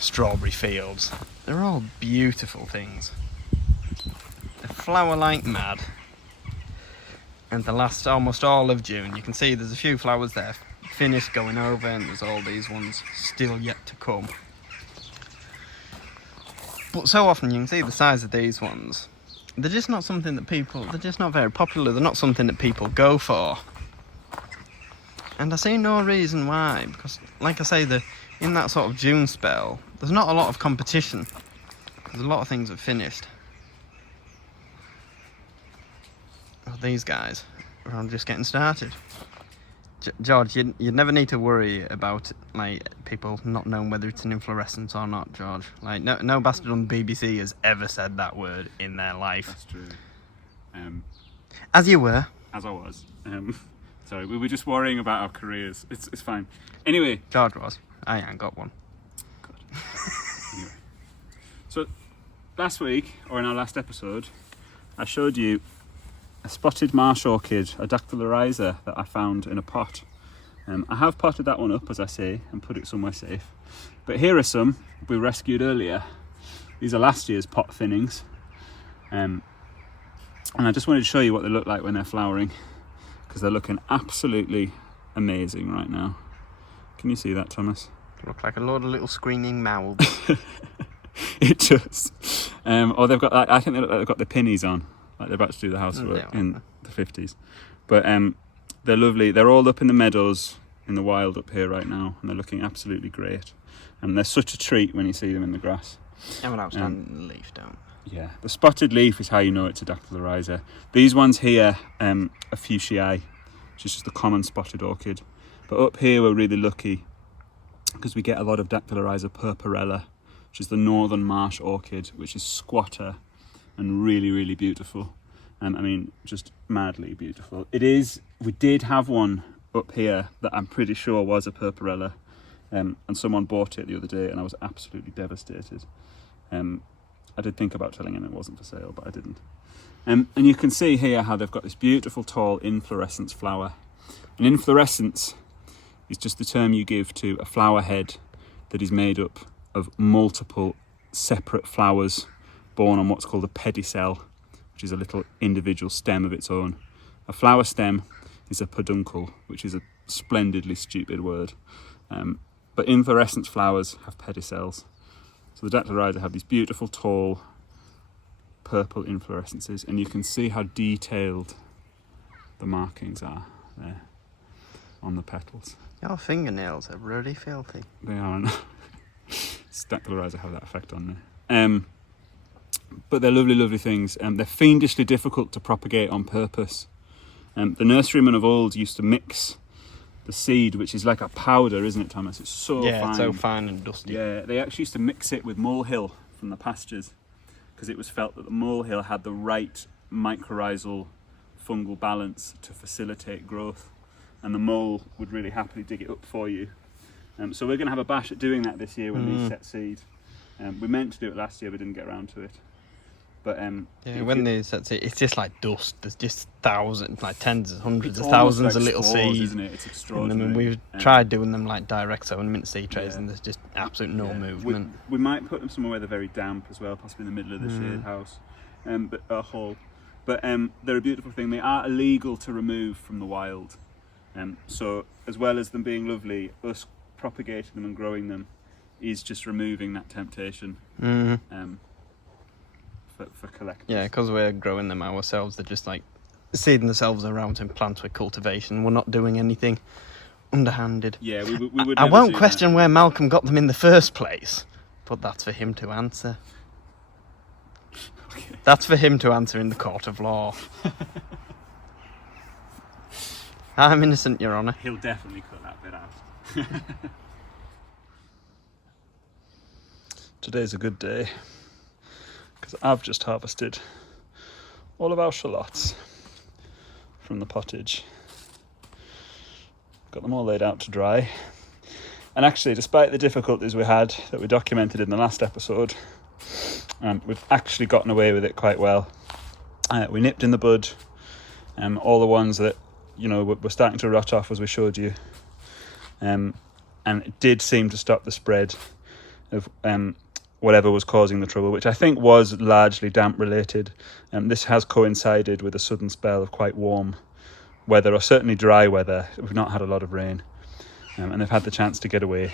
Strawberry Fields, they're all beautiful things. They flower like mad, and they last almost all of June. You can see there's a few flowers there finished going over, and there's all these ones still yet to come. But so often you can see the size of these ones, they're just not something that they're just not very popular, they're not something that people go for. And I see no reason why, because like I say, in that sort of June spell, there's not a lot of competition, because a lot of things have finished. Well, these guys are just getting started. George, you never need to worry about like people not knowing whether it's an inflorescence or not, George. Like no bastard on the BBC has ever said that word in their life. That's true. As you were. As I was. Sorry, we were just worrying about our careers. It's fine. Anyway. George was. I ain't got one. God. Anyway. So, last week, or in our last episode, I showed you a spotted marsh orchid, a dactylorhiza, that I found in a pot. I have potted that one up, as I say, and put it somewhere safe. But here are some we rescued earlier. These are last year's pot thinnings. And I just wanted to show you what they look like when they're flowering, because they're looking absolutely amazing right now. Can you see that, Thomas? Look like a load of little screaming mouths. It does. Or they've got, I think they've got the pinnies on, like they're about to do the housework in the 50s. But they're lovely. They're all up in the meadows in the wild up here right now, and they're looking absolutely great. And they're such a treat when you see them in the grass. And an outstanding leaf, don't. Yeah, the spotted leaf is how you know it's a dactylorhiza. These ones here are fuchsiae, which is just the common spotted orchid. But up here we're really lucky because we get a lot of dactylorhiza purpurella, which is the northern marsh orchid, which is squatter and really, really beautiful. I mean, just madly beautiful. It is. We did have one up here that I'm pretty sure was a purpurella, and someone bought it the other day, and I was absolutely devastated. I did think about telling him it wasn't for sale, but I didn't. And you can see here how they've got this beautiful tall inflorescence flower. An inflorescence is just the term you give to a flower head that is made up of multiple separate flowers borne on what's called a pedicel, which is a little individual stem of its own. A flower stem is a peduncle, which is a splendidly stupid word. But inflorescence flowers have pedicels. So the dactylorhiza have these beautiful, tall, purple inflorescences, and you can see how detailed the markings are there on the petals. Your fingernails are really filthy. They are. Dactylorhiza have that effect on me. But they're lovely, lovely things. They're fiendishly difficult to propagate on purpose. The nurserymen of old used to mix the seed, which is like a powder, isn't it, Thomas? It's so fine. It's so fine and dusty. Yeah, they actually used to mix it with molehill from the pastures because it was felt that the molehill had the right mycorrhizal fungal balance to facilitate growth, and the mole would really happily dig it up for you. So we're going to have a bash at doing that this year when these set seed. We meant to do it last year, but didn't get around to it. But when they set seed, it's just like dust. There's just thousands, like tens, hundreds of it's thousands almost of like little spores, seeds. isn't it? It's extraordinary. I mean, we've tried doing them like direct sowing them into seed trays, and there's just absolute no movement. We might put them somewhere where they're very damp as well, possibly in the middle of the shade house, but a hole. But they're a beautiful thing. They are illegal to remove from the wild. So as well as them being lovely, us propagating them and growing them is just removing that temptation for collectors. Yeah, because we're growing them ourselves, they're just like seeding themselves around in plants with cultivation. We're not doing anything underhanded. Yeah, we would. I never won't do question that. where Malcolm got them in the first place, but that's for him to answer. Okay. That's for him to answer in the court of law. I'm innocent, Your Honour. He'll definitely cut that bit out. Today's a good day because I've just harvested all of our shallots from the pottage. Got them all laid out to dry. And actually, despite the difficulties we had that we documented in the last episode, we've actually gotten away with it quite well. We nipped in the bud all the ones that were starting to rot off, as we showed you, and it did seem to stop the spread of whatever was causing the trouble, which I think was largely damp related. This has coincided with a sudden spell of quite warm weather, or certainly dry weather. We've not had a lot of rain, and they've had the chance to get away.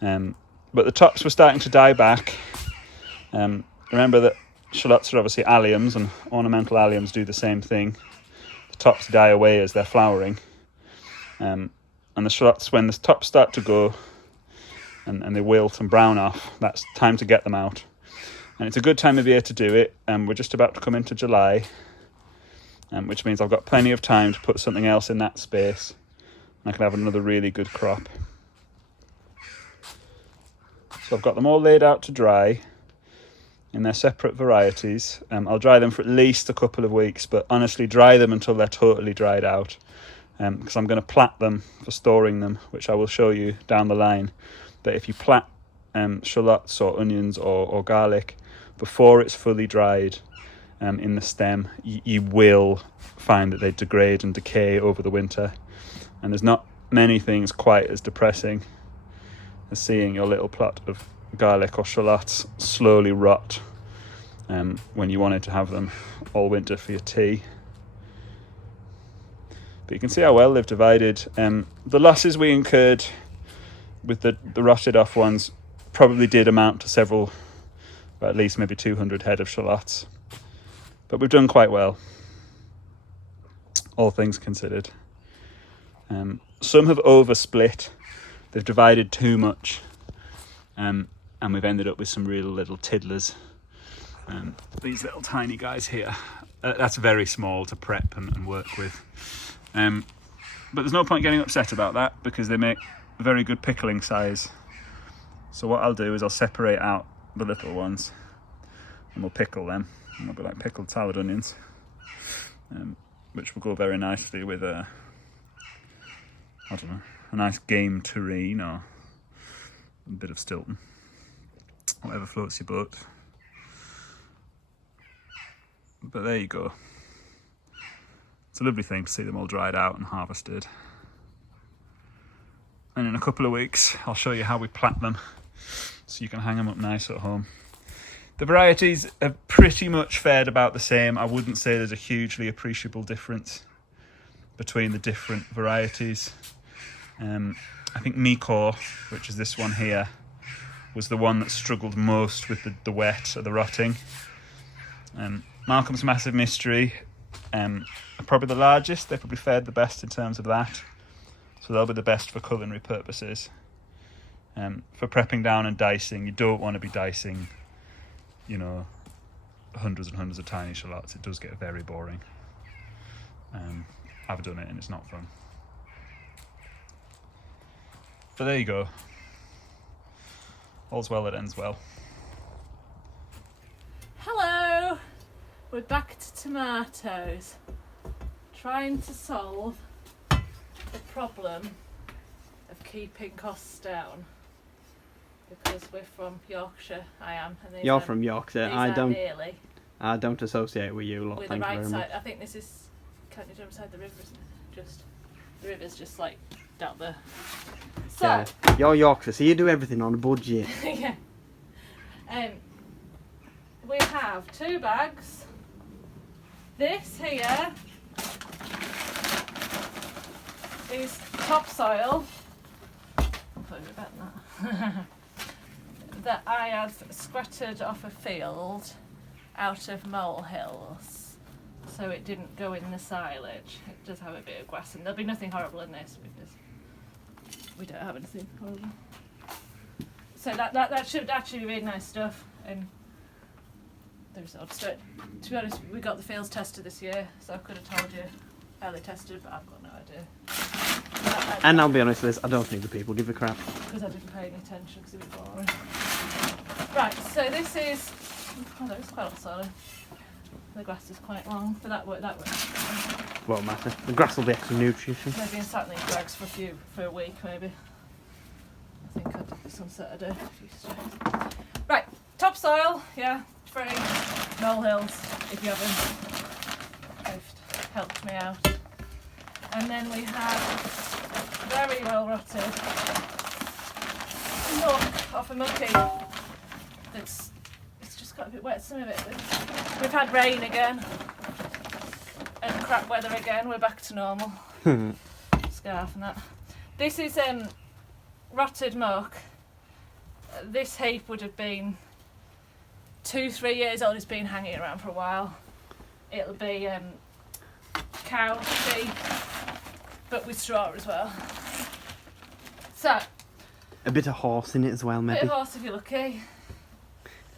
But the tops were starting to die back. Remember that shallots are obviously alliums, and ornamental alliums do the same thing. The tops die away as they're flowering, and the shallots, when the tops start to go and they wilt and brown off, that's time to get them out. And it's a good time of year to do it. We're just about to come into July, which means I've got plenty of time to put something else in that space I can have another really good crop. So I've got them all laid out to dry in their separate varieties. I'll dry them for at least a couple of weeks, but honestly dry them until they're totally dried out, because I'm going to plat them for storing them, which I will show you down the line. But if you plat shallots or onions or garlic before it's fully dried in the stem, you will find that they degrade and decay over the winter. And there's not many things quite as depressing as seeing your little plot of garlic or shallots slowly rot when you wanted to have them all winter for your tea. But you can see how well they've divided. The losses we incurred with the rotted off ones probably did amount to several, at least maybe 200 head of shallots. But we've done quite well, all things considered. Some have oversplit. They've divided too much. And we've ended up with some real little tiddlers. These little tiny guys here. That's very small to prep and work with. But there's no point getting upset about that, because they make a very good pickling size. So what I'll do is I'll separate out the little ones and we'll pickle them. And they'll be like pickled salad onions, which will go very nicely with a nice game terrine or a bit of Stilton, whatever floats your boat. But there you go. It's a lovely thing to see them all dried out and harvested. And in a couple of weeks I'll show you how we plat them so you can hang them up nice at home. The varieties have pretty much fared about the same. I wouldn't say there's a hugely appreciable difference between the different varieties. I think Miko, which is this one here, was the one that struggled most with the wet or the rotting. Malcolm's Massive Mystery are probably the largest. They probably fared the best in terms of that. So they'll be the best for culinary purposes. For prepping down and dicing, you don't want to be dicing, hundreds and hundreds of tiny shallots. It does get very boring. I've done it and it's not fun. But there you go. All's well that ends well. Hello! We're back to tomatoes. Trying to solve the problem of keeping costs down. Because we're from Yorkshire, I am. And these You're are- from Yorkshire. these I are don't. nearly I don't associate with you lot. with the Thank you right very side. much. I think this is kind of beside the river, isn't it? Just the river's just like down there. So Yeah. You're Yorkshire, so you do everything on a budget. yeah. We have 2 bags. This here is topsoil. I'll put it about that. That I had scrattered off a field out of molehills, so it didn't go in the silage. It does have a bit of grass, and there'll be nothing horrible in this because we don't have anything horrible. So that should actually be really nice stuff. And the results. To be honest, we got the fields tested this year, so I could have told you how they tested, but I've got no idea. And I'll be honest, Liz, I don't think the people give a crap. Because I didn't pay any attention because it was boring. Right, so this is. Oh, there is quite a lot of soil. The grass is quite long, but that worked. Won't matter. The grass will be extra nutritious. Maybe in sat in these bags for a week, maybe. I think I did this on Saturday. A few strays. Right, topsoil, yeah, free. Molehills, if you haven't. They've helped me out. And then we have very well rotted muck off a mucky. It's just got a bit wet, some of it. We've had rain again and crap weather again. We're back to normal. Scarf and that. This is rotted muck. This heap would have been 2-3 years old. It's been hanging around for a while. It'll be cow, sheep, but with straw as well. So, A bit of horse in it as well, bit maybe. of horse if you're lucky,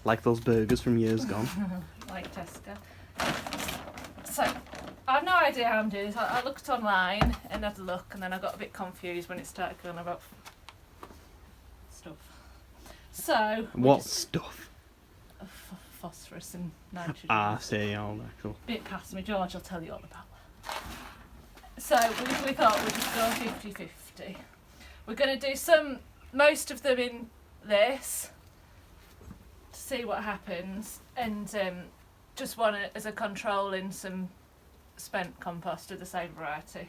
Like those burgers from years gone. like Tesco. So, I have no idea how I'm doing this. I looked online and had a look, and then I got a bit confused when it started going about stuff. So What stuff? Phosphorus and nitrogen. Ah, see, all that cool. Bit past me, George will tell you all about that. So we thought we'd just go 50-50. We're going to do most of them in this to see what happens, and just one as a control in some spent compost of the same variety.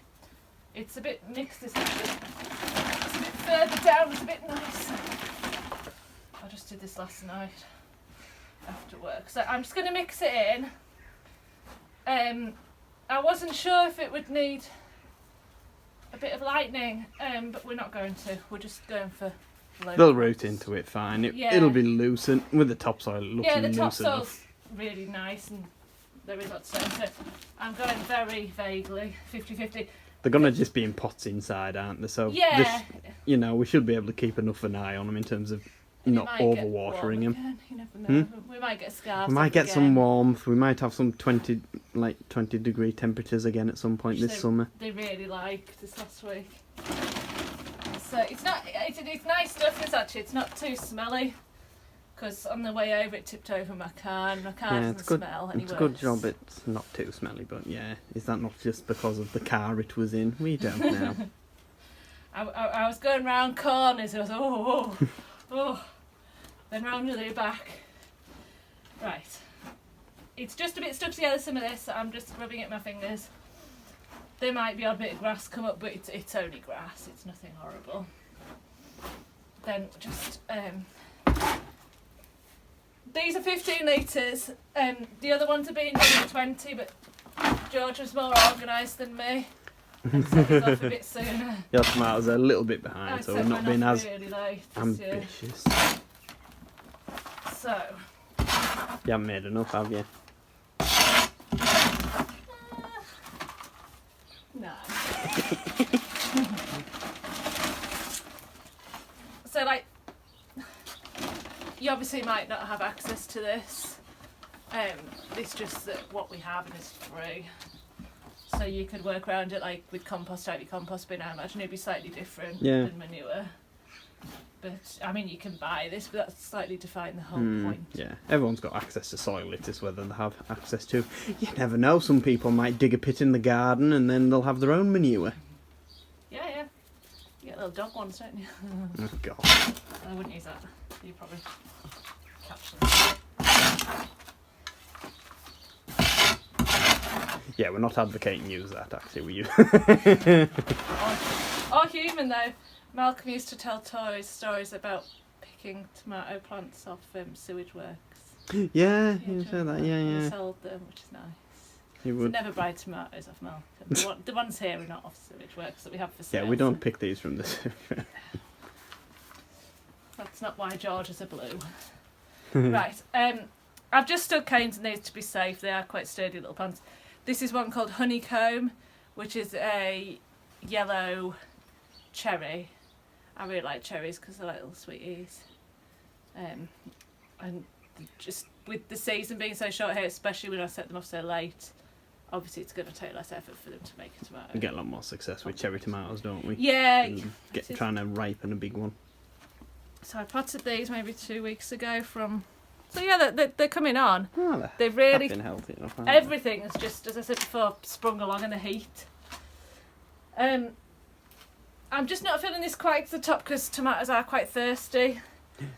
It's a bit mixed this actually. It's a bit further down, it's a bit nicer. I just did this last night after work. So I'm just going to mix it in. I wasn't sure if it would need a bit of lightning, but we're not going to. We're just going for low. They'll root into it fine. Yeah. It'll be loose, and with the topsoil looking Yeah, the loose topsoil's enough. really nice, and there is lots of so I'm going very vaguely, 50-50. They're going to just be in pots inside, aren't they? So Yeah. this, you know, we should be able to keep enough an eye on them in terms of And it not might get overwatering warm them. again, you never know. We might get scarves. We might up get again. some warmth. We might have some 20 degree temperatures again at some point Which this summer. They really liked this last week. So it's nice stuff. This actually, it's not too smelly. Because on the way over, it tipped over my car, and my car Yeah, doesn't it's good. smell any It's a worse. good job. It's not too smelly, but yeah, is that not just because of the car it was in? We don't know. I was going round corners. I was oh. Then round to the back. Right. It's just a bit stuck together, some of this. So I'm just rubbing it with my fingers. There might be a bit of grass come up, but it's only grass. It's nothing horrible. Then just these are 15 litres. The other ones are being done at 20, but George was more organised than me. And set us off a bit sooner. Your tomatoes are a little bit behind, I'd so set we're not mine being off as really late this year. ambitious. So, You haven't made enough, have you? no. So, like, you obviously might not have access to this. It's just that what we have and it's free. So you could work around it like with compost out your compost bin. I imagine it'd be slightly different than manure. But I mean, you can buy this, but that's slightly define the whole point. Yeah, everyone's got access to soil. It is whether they have access to. You never know. Some people might dig a pit in the garden and then they'll have their own manure. Yeah. You get little dog ones, don't you? Oh God. I wouldn't use that. You probably catch them. Yeah, we're not advocating use that actually. Were you? Or human though. Malcolm used to tell stories about picking tomato plants off sewage works. Yeah, you said that. He Yeah. sold them, which is nice. He So would. never buy tomatoes off Malcolm. The ones here are not off sewage works that we have for sale. Yeah, we don't pick these from this. That's not why George is a blue. Right. I've just stuck canes in these to be safe. They are quite sturdy little plants. This is one called Honeycomb, which is a yellow cherry. I really like cherries because they're like little sweeties. And just with the season being so short here, especially when I set them off so late, obviously it's going to take less effort for them to make a tomato. We get a lot more success with cherry tomatoes, don't we? Yeah. Trying to ripen a big one. So I potted these maybe 2 weeks ago from... So yeah, they're coming on. Oh, They've really... been healthy enough. Everything has just, as I said before, sprung along in the heat. I'm just not feeling this quite to the top because tomatoes are quite thirsty.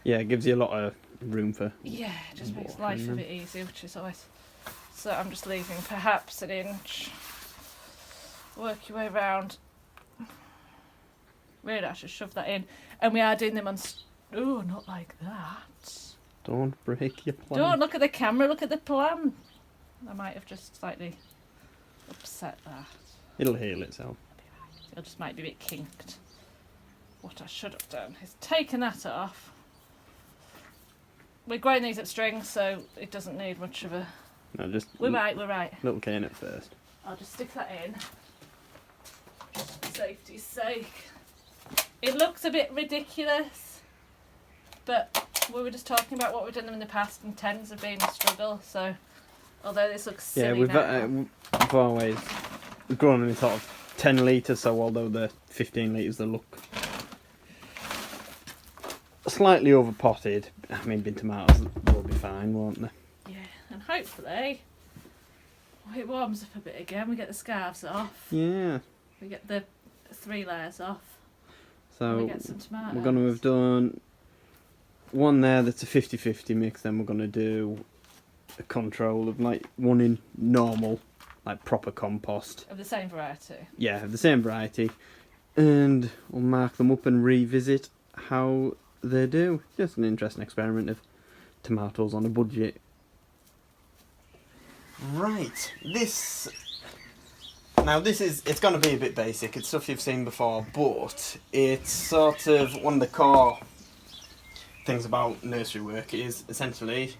Yeah, it gives you a lot of room for. Yeah, it just makes watering life a them. bit easier, which is always. So I'm just leaving perhaps an inch. Work your way around. Really, I should shove that in. And we are doing them on. Oh, not like that. Don't break your plan. Don't look at the camera. Look at the plan. I might have just slightly upset that. It'll heal itself. It just might be a bit kinked. What I should have done is taken that off. We're growing these at strings, so it doesn't need much of a... No, just. We're right. Little cane at first. I'll just stick that in. Just for safety's sake. It looks a bit ridiculous, but we were just talking about what we've done in the past, and tens have been a struggle, so Although this looks Yeah, silly now. we've always grown them in sort of 10 litres, so although they're 15 litres, they look slightly over potted. I mean, bin tomatoes will be fine, won't they? Yeah, and hopefully it warms up a bit again. We get the scarves off. Yeah. We get the 3 layers off. So And we get some tomatoes. we're going to have done one there that's a 50-50 mix, then we're going to do a control of like one in normal, like proper compost. Of the same variety. Yeah, of the same variety. And we'll mark them up and revisit how they do. Just an interesting experiment of tomatoes on a budget. Right, it's going to be a bit basic. It's stuff you've seen before, but it's sort of one of the core things about nursery work is essentially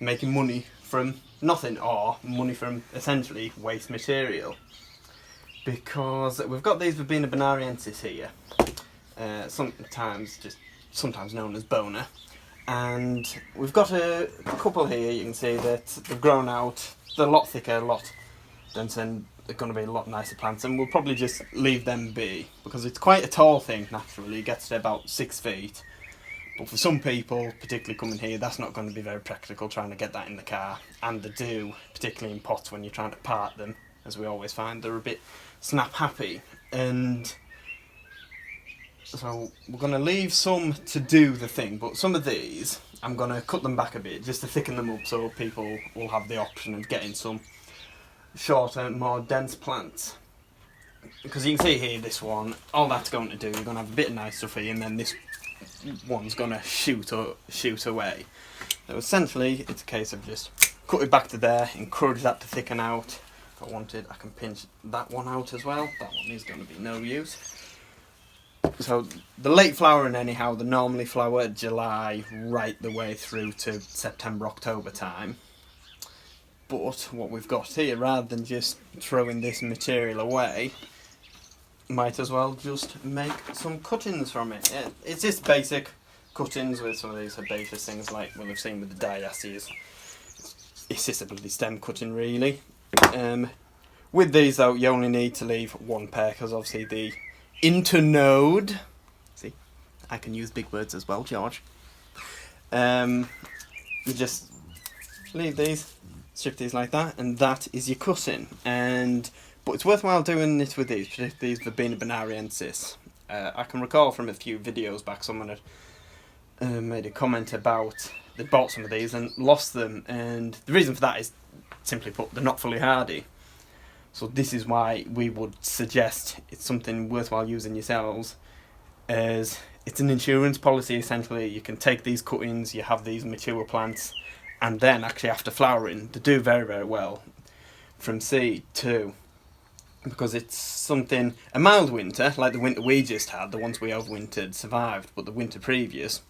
making money from nothing, or money from essentially waste material. Because we've got these Verbena bonariensis here, sometimes known as Bona, and we've got a couple here. You can see that they've grown out. They're a lot thicker, a lot denser, and they're going to be a lot nicer plants, and we'll probably just leave them be because it's quite a tall thing naturally. It gets to about 6 feet, but for some people, particularly coming here, that's not going to be very practical trying to get that in the car, and they do, particularly in pots when you're trying to part them, as we always find they're a bit snap happy. And so we're going to leave some to do the thing, but some of these I'm going to cut them back a bit just to thicken them up so people will have the option of getting some shorter, more dense plants. Because you can see here, this one, all that's going to do, you're going to have a bit of nice stuff here, and then this one's going to shoot away. So essentially it's a case of just cut it back to there, encourage that to thicken out. If I wanted, I can pinch that one out as well. That one is going to be no use. So the late flowering anyhow, they normally flower July right the way through to September, October time. But what we've got here, rather than just throwing this material away, might as well just make some cuttings from it. It's just basic cuttings with some of these herbaceous things like we'll have seen with the diaceas. It's just a bloody stem cutting really. With these though, you only need to leave one pair because obviously the internode, see, I can use big words as well, George. You just leave these, strip these like that, and that is your cutting. But it's worthwhile doing it with these, particularly these Verbena bonariensis. I can recall from a few videos back someone had made a comment about they bought some of these and lost them, and the reason for that is simply put, they're not fully hardy. So this is why we would suggest it's something worthwhile using yourselves, as it's an insurance policy essentially. You can take these cuttings, you have these mature plants, and then actually after flowering they do very, very well from seed too. Because it's something, a mild winter, like the winter we just had, the ones we overwintered survived, but the winter previous,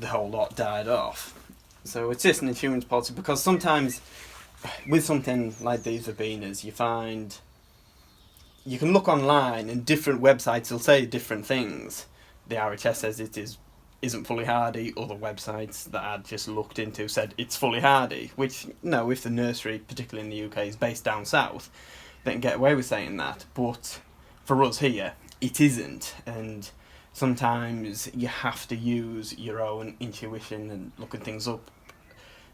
the whole lot died off. So it's just an insurance policy, because sometimes with something like these Verbenas, you find you can look online and different websites will say different things. The RHS says it isn't fully hardy. Other websites that I'd just looked into said it's fully hardy, which, no, if the nursery, particularly in the UK, is based down south, they can get away with saying that. But for us here, it isn't, and sometimes you have to use your own intuition and looking things up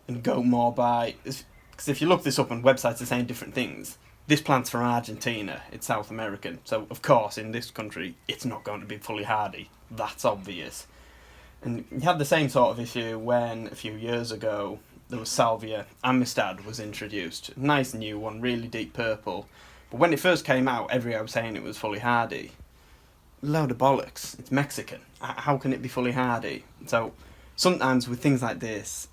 and go more by. Because if you look this up on websites, they're saying different things. This plant's from Argentina, it's South American, so of course in this country it's not going to be fully hardy. That's obvious. And you had the same sort of issue when a few years ago there was Salvia Amistad was introduced. Nice new one, really deep purple. But when it first came out, everyone was saying it was fully hardy. Load of bollocks. It's Mexican. How can it be fully hardy? So sometimes with things like this,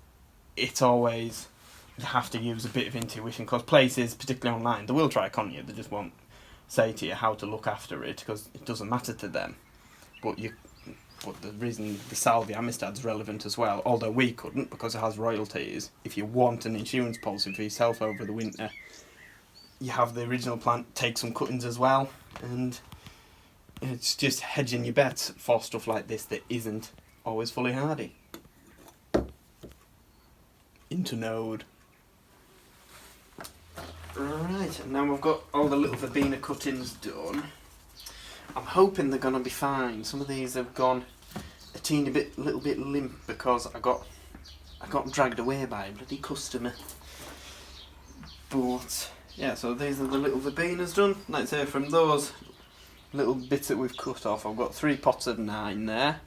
it's always, you have to use a bit of intuition, because places, particularly online, they will try to con you. They just won't say to you how to look after it, because it doesn't matter to them. But the reason the Salvia Amistad's relevant as well, although we couldn't because it has royalties, if you want an insurance policy for yourself over the winter, you have the original plant take some cuttings as well, and it's just hedging your bets for stuff like this that isn't always fully hardy. Internode. Right, and now I've got all the little verbena cuttings done. I'm hoping they're gonna be fine. Some of these have gone a little bit limp because I got dragged away by a bloody customer. But yeah, so these are the little verbenas done. Like I say, from those little bits that we've cut off, I've got 3 pots of 9 there.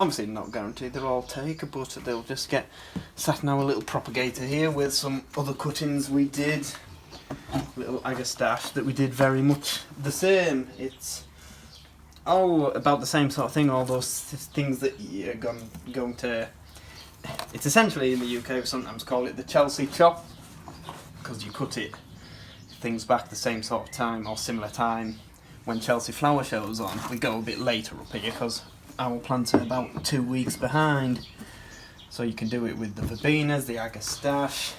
Obviously not guaranteed they'll all take, but they'll just get sat in our little propagator here with some other cuttings we did. Little agastache that we did very much the same. It's all about the same sort of thing, all those things that you're going to... It's essentially in the UK we sometimes call it the Chelsea chop, because you cut things back the same sort of time or similar time when Chelsea flower shows on. We go a bit later up here because our plants are about 2 weeks behind. So you can do it with the verbenas, the agastache.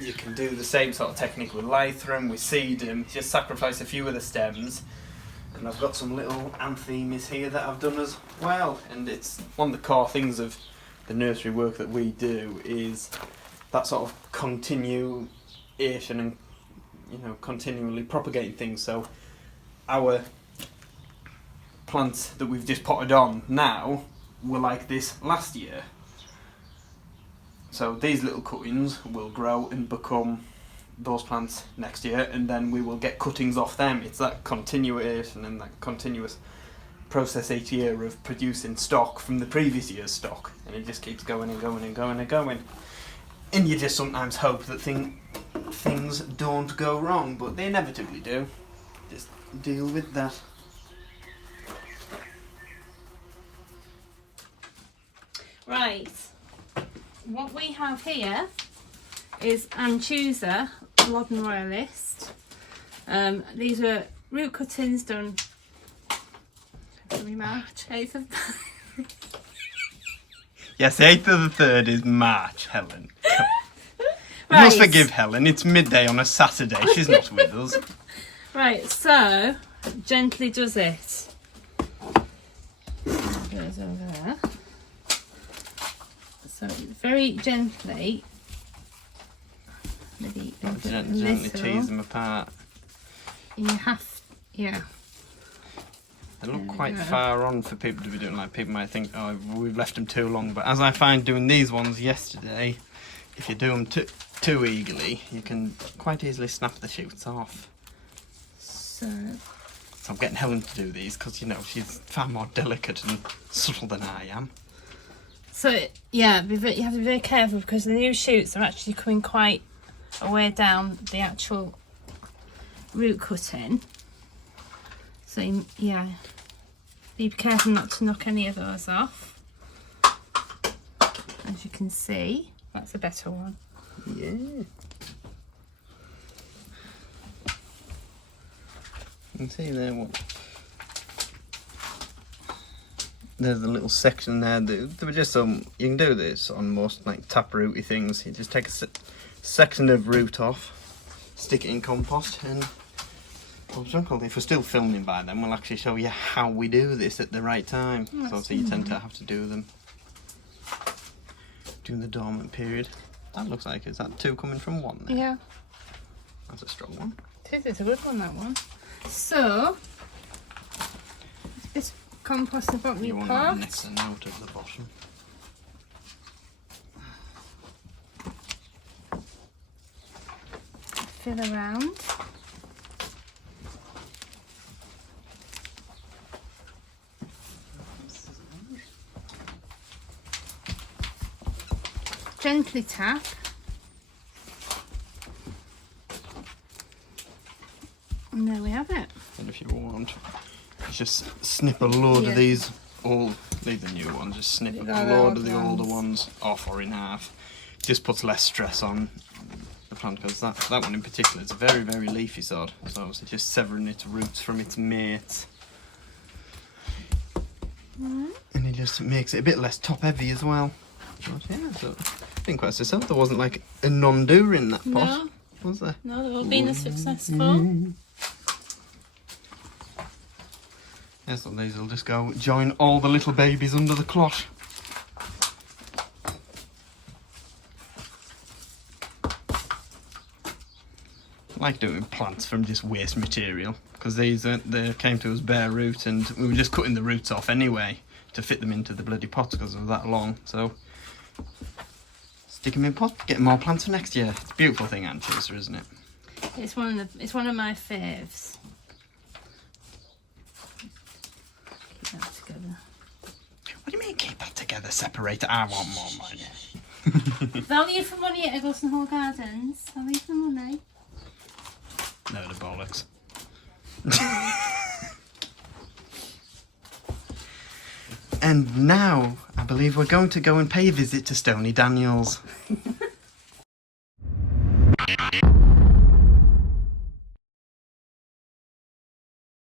You can do the same sort of technique with lythrum, with sedum, just sacrifice a few of the stems. And I've got some little anthemes here that I've done as well. And it's one of the core things of the nursery work that we do is that sort of continuation and, you know, continually propagating things. So our plants that we've just potted on now were like this last year. So these little cuttings will grow and become those plants next year, and then we will get cuttings off them. It's that continuation and that continuous process each year of producing stock from the previous year's stock, and it just keeps going and going and going and going. And you just sometimes hope that things don't go wrong, but they inevitably do. Just deal with that. Right, what we have here is Anchusa Modern Royalist. These are root cuttings done February, March, 8th of... Yes, 8th of the 3rd is March, Helen. Right. You must forgive Helen, it's midday on a Saturday, she's not with us. Right, so, gently does it. Goes over there. So, very gently, maybe Gently tease them apart. You have, yeah. They look quite far on for people to be doing. Like, people might think, oh, we've left them too long. But as I find doing these ones yesterday, if you do them too eagerly, you can quite easily snap the shoots off. So I'm getting Helen to do these because, you know, she's far more delicate and subtle than I am. So, yeah, you have to be very careful because the new shoots are actually coming quite a way down the actual root cutting. So, yeah, be careful not to knock any of those off. As you can see, that's a better one. Yeah. You can see there what... There's a little section there. There were just some... You can do this on most like taprooty things. You just take a section of root off, stick it in compost, and if we're still filming by then, we'll actually show you how we do this at the right time. Oh, so obviously you tend to have to do them during the dormant period. That looks like, is that 2 coming from 1 there? Yeah. That's a strong one. It is a good one, that one. So, this compost in the bottom of You your want that pot. next note at the bottom. Fill around. Gently tap. And there we have it. And if you want, just snip a load of these these are new ones, just snip a load of the older ones off or in half. Just puts less stress on the plant because that one in particular is a very, very leafy sod. So obviously just severing its roots from its mates. And it just makes it a bit less top heavy as well. But yeah, so I think quite successful. There wasn't like a non-doer in that pot, was there? No, they've all been successful. Yeah, so these will just go join all the little babies under the cloche. like doing plants from just waste material, because they came to us bare root, and we were just cutting the roots off anyway to fit them into the bloody pots because they were that long. So stick them in pots, get more plants for next year. It's a beautiful thing, ant chaser, isn't it? It's one of my faves. Keep that together. What do you mean keep that together? Separate it. I want more money. Value for money at Eggleston Hall Gardens. Value for money. No, the bollocks. And now I believe we're going to go and pay a visit to Stony Daniels.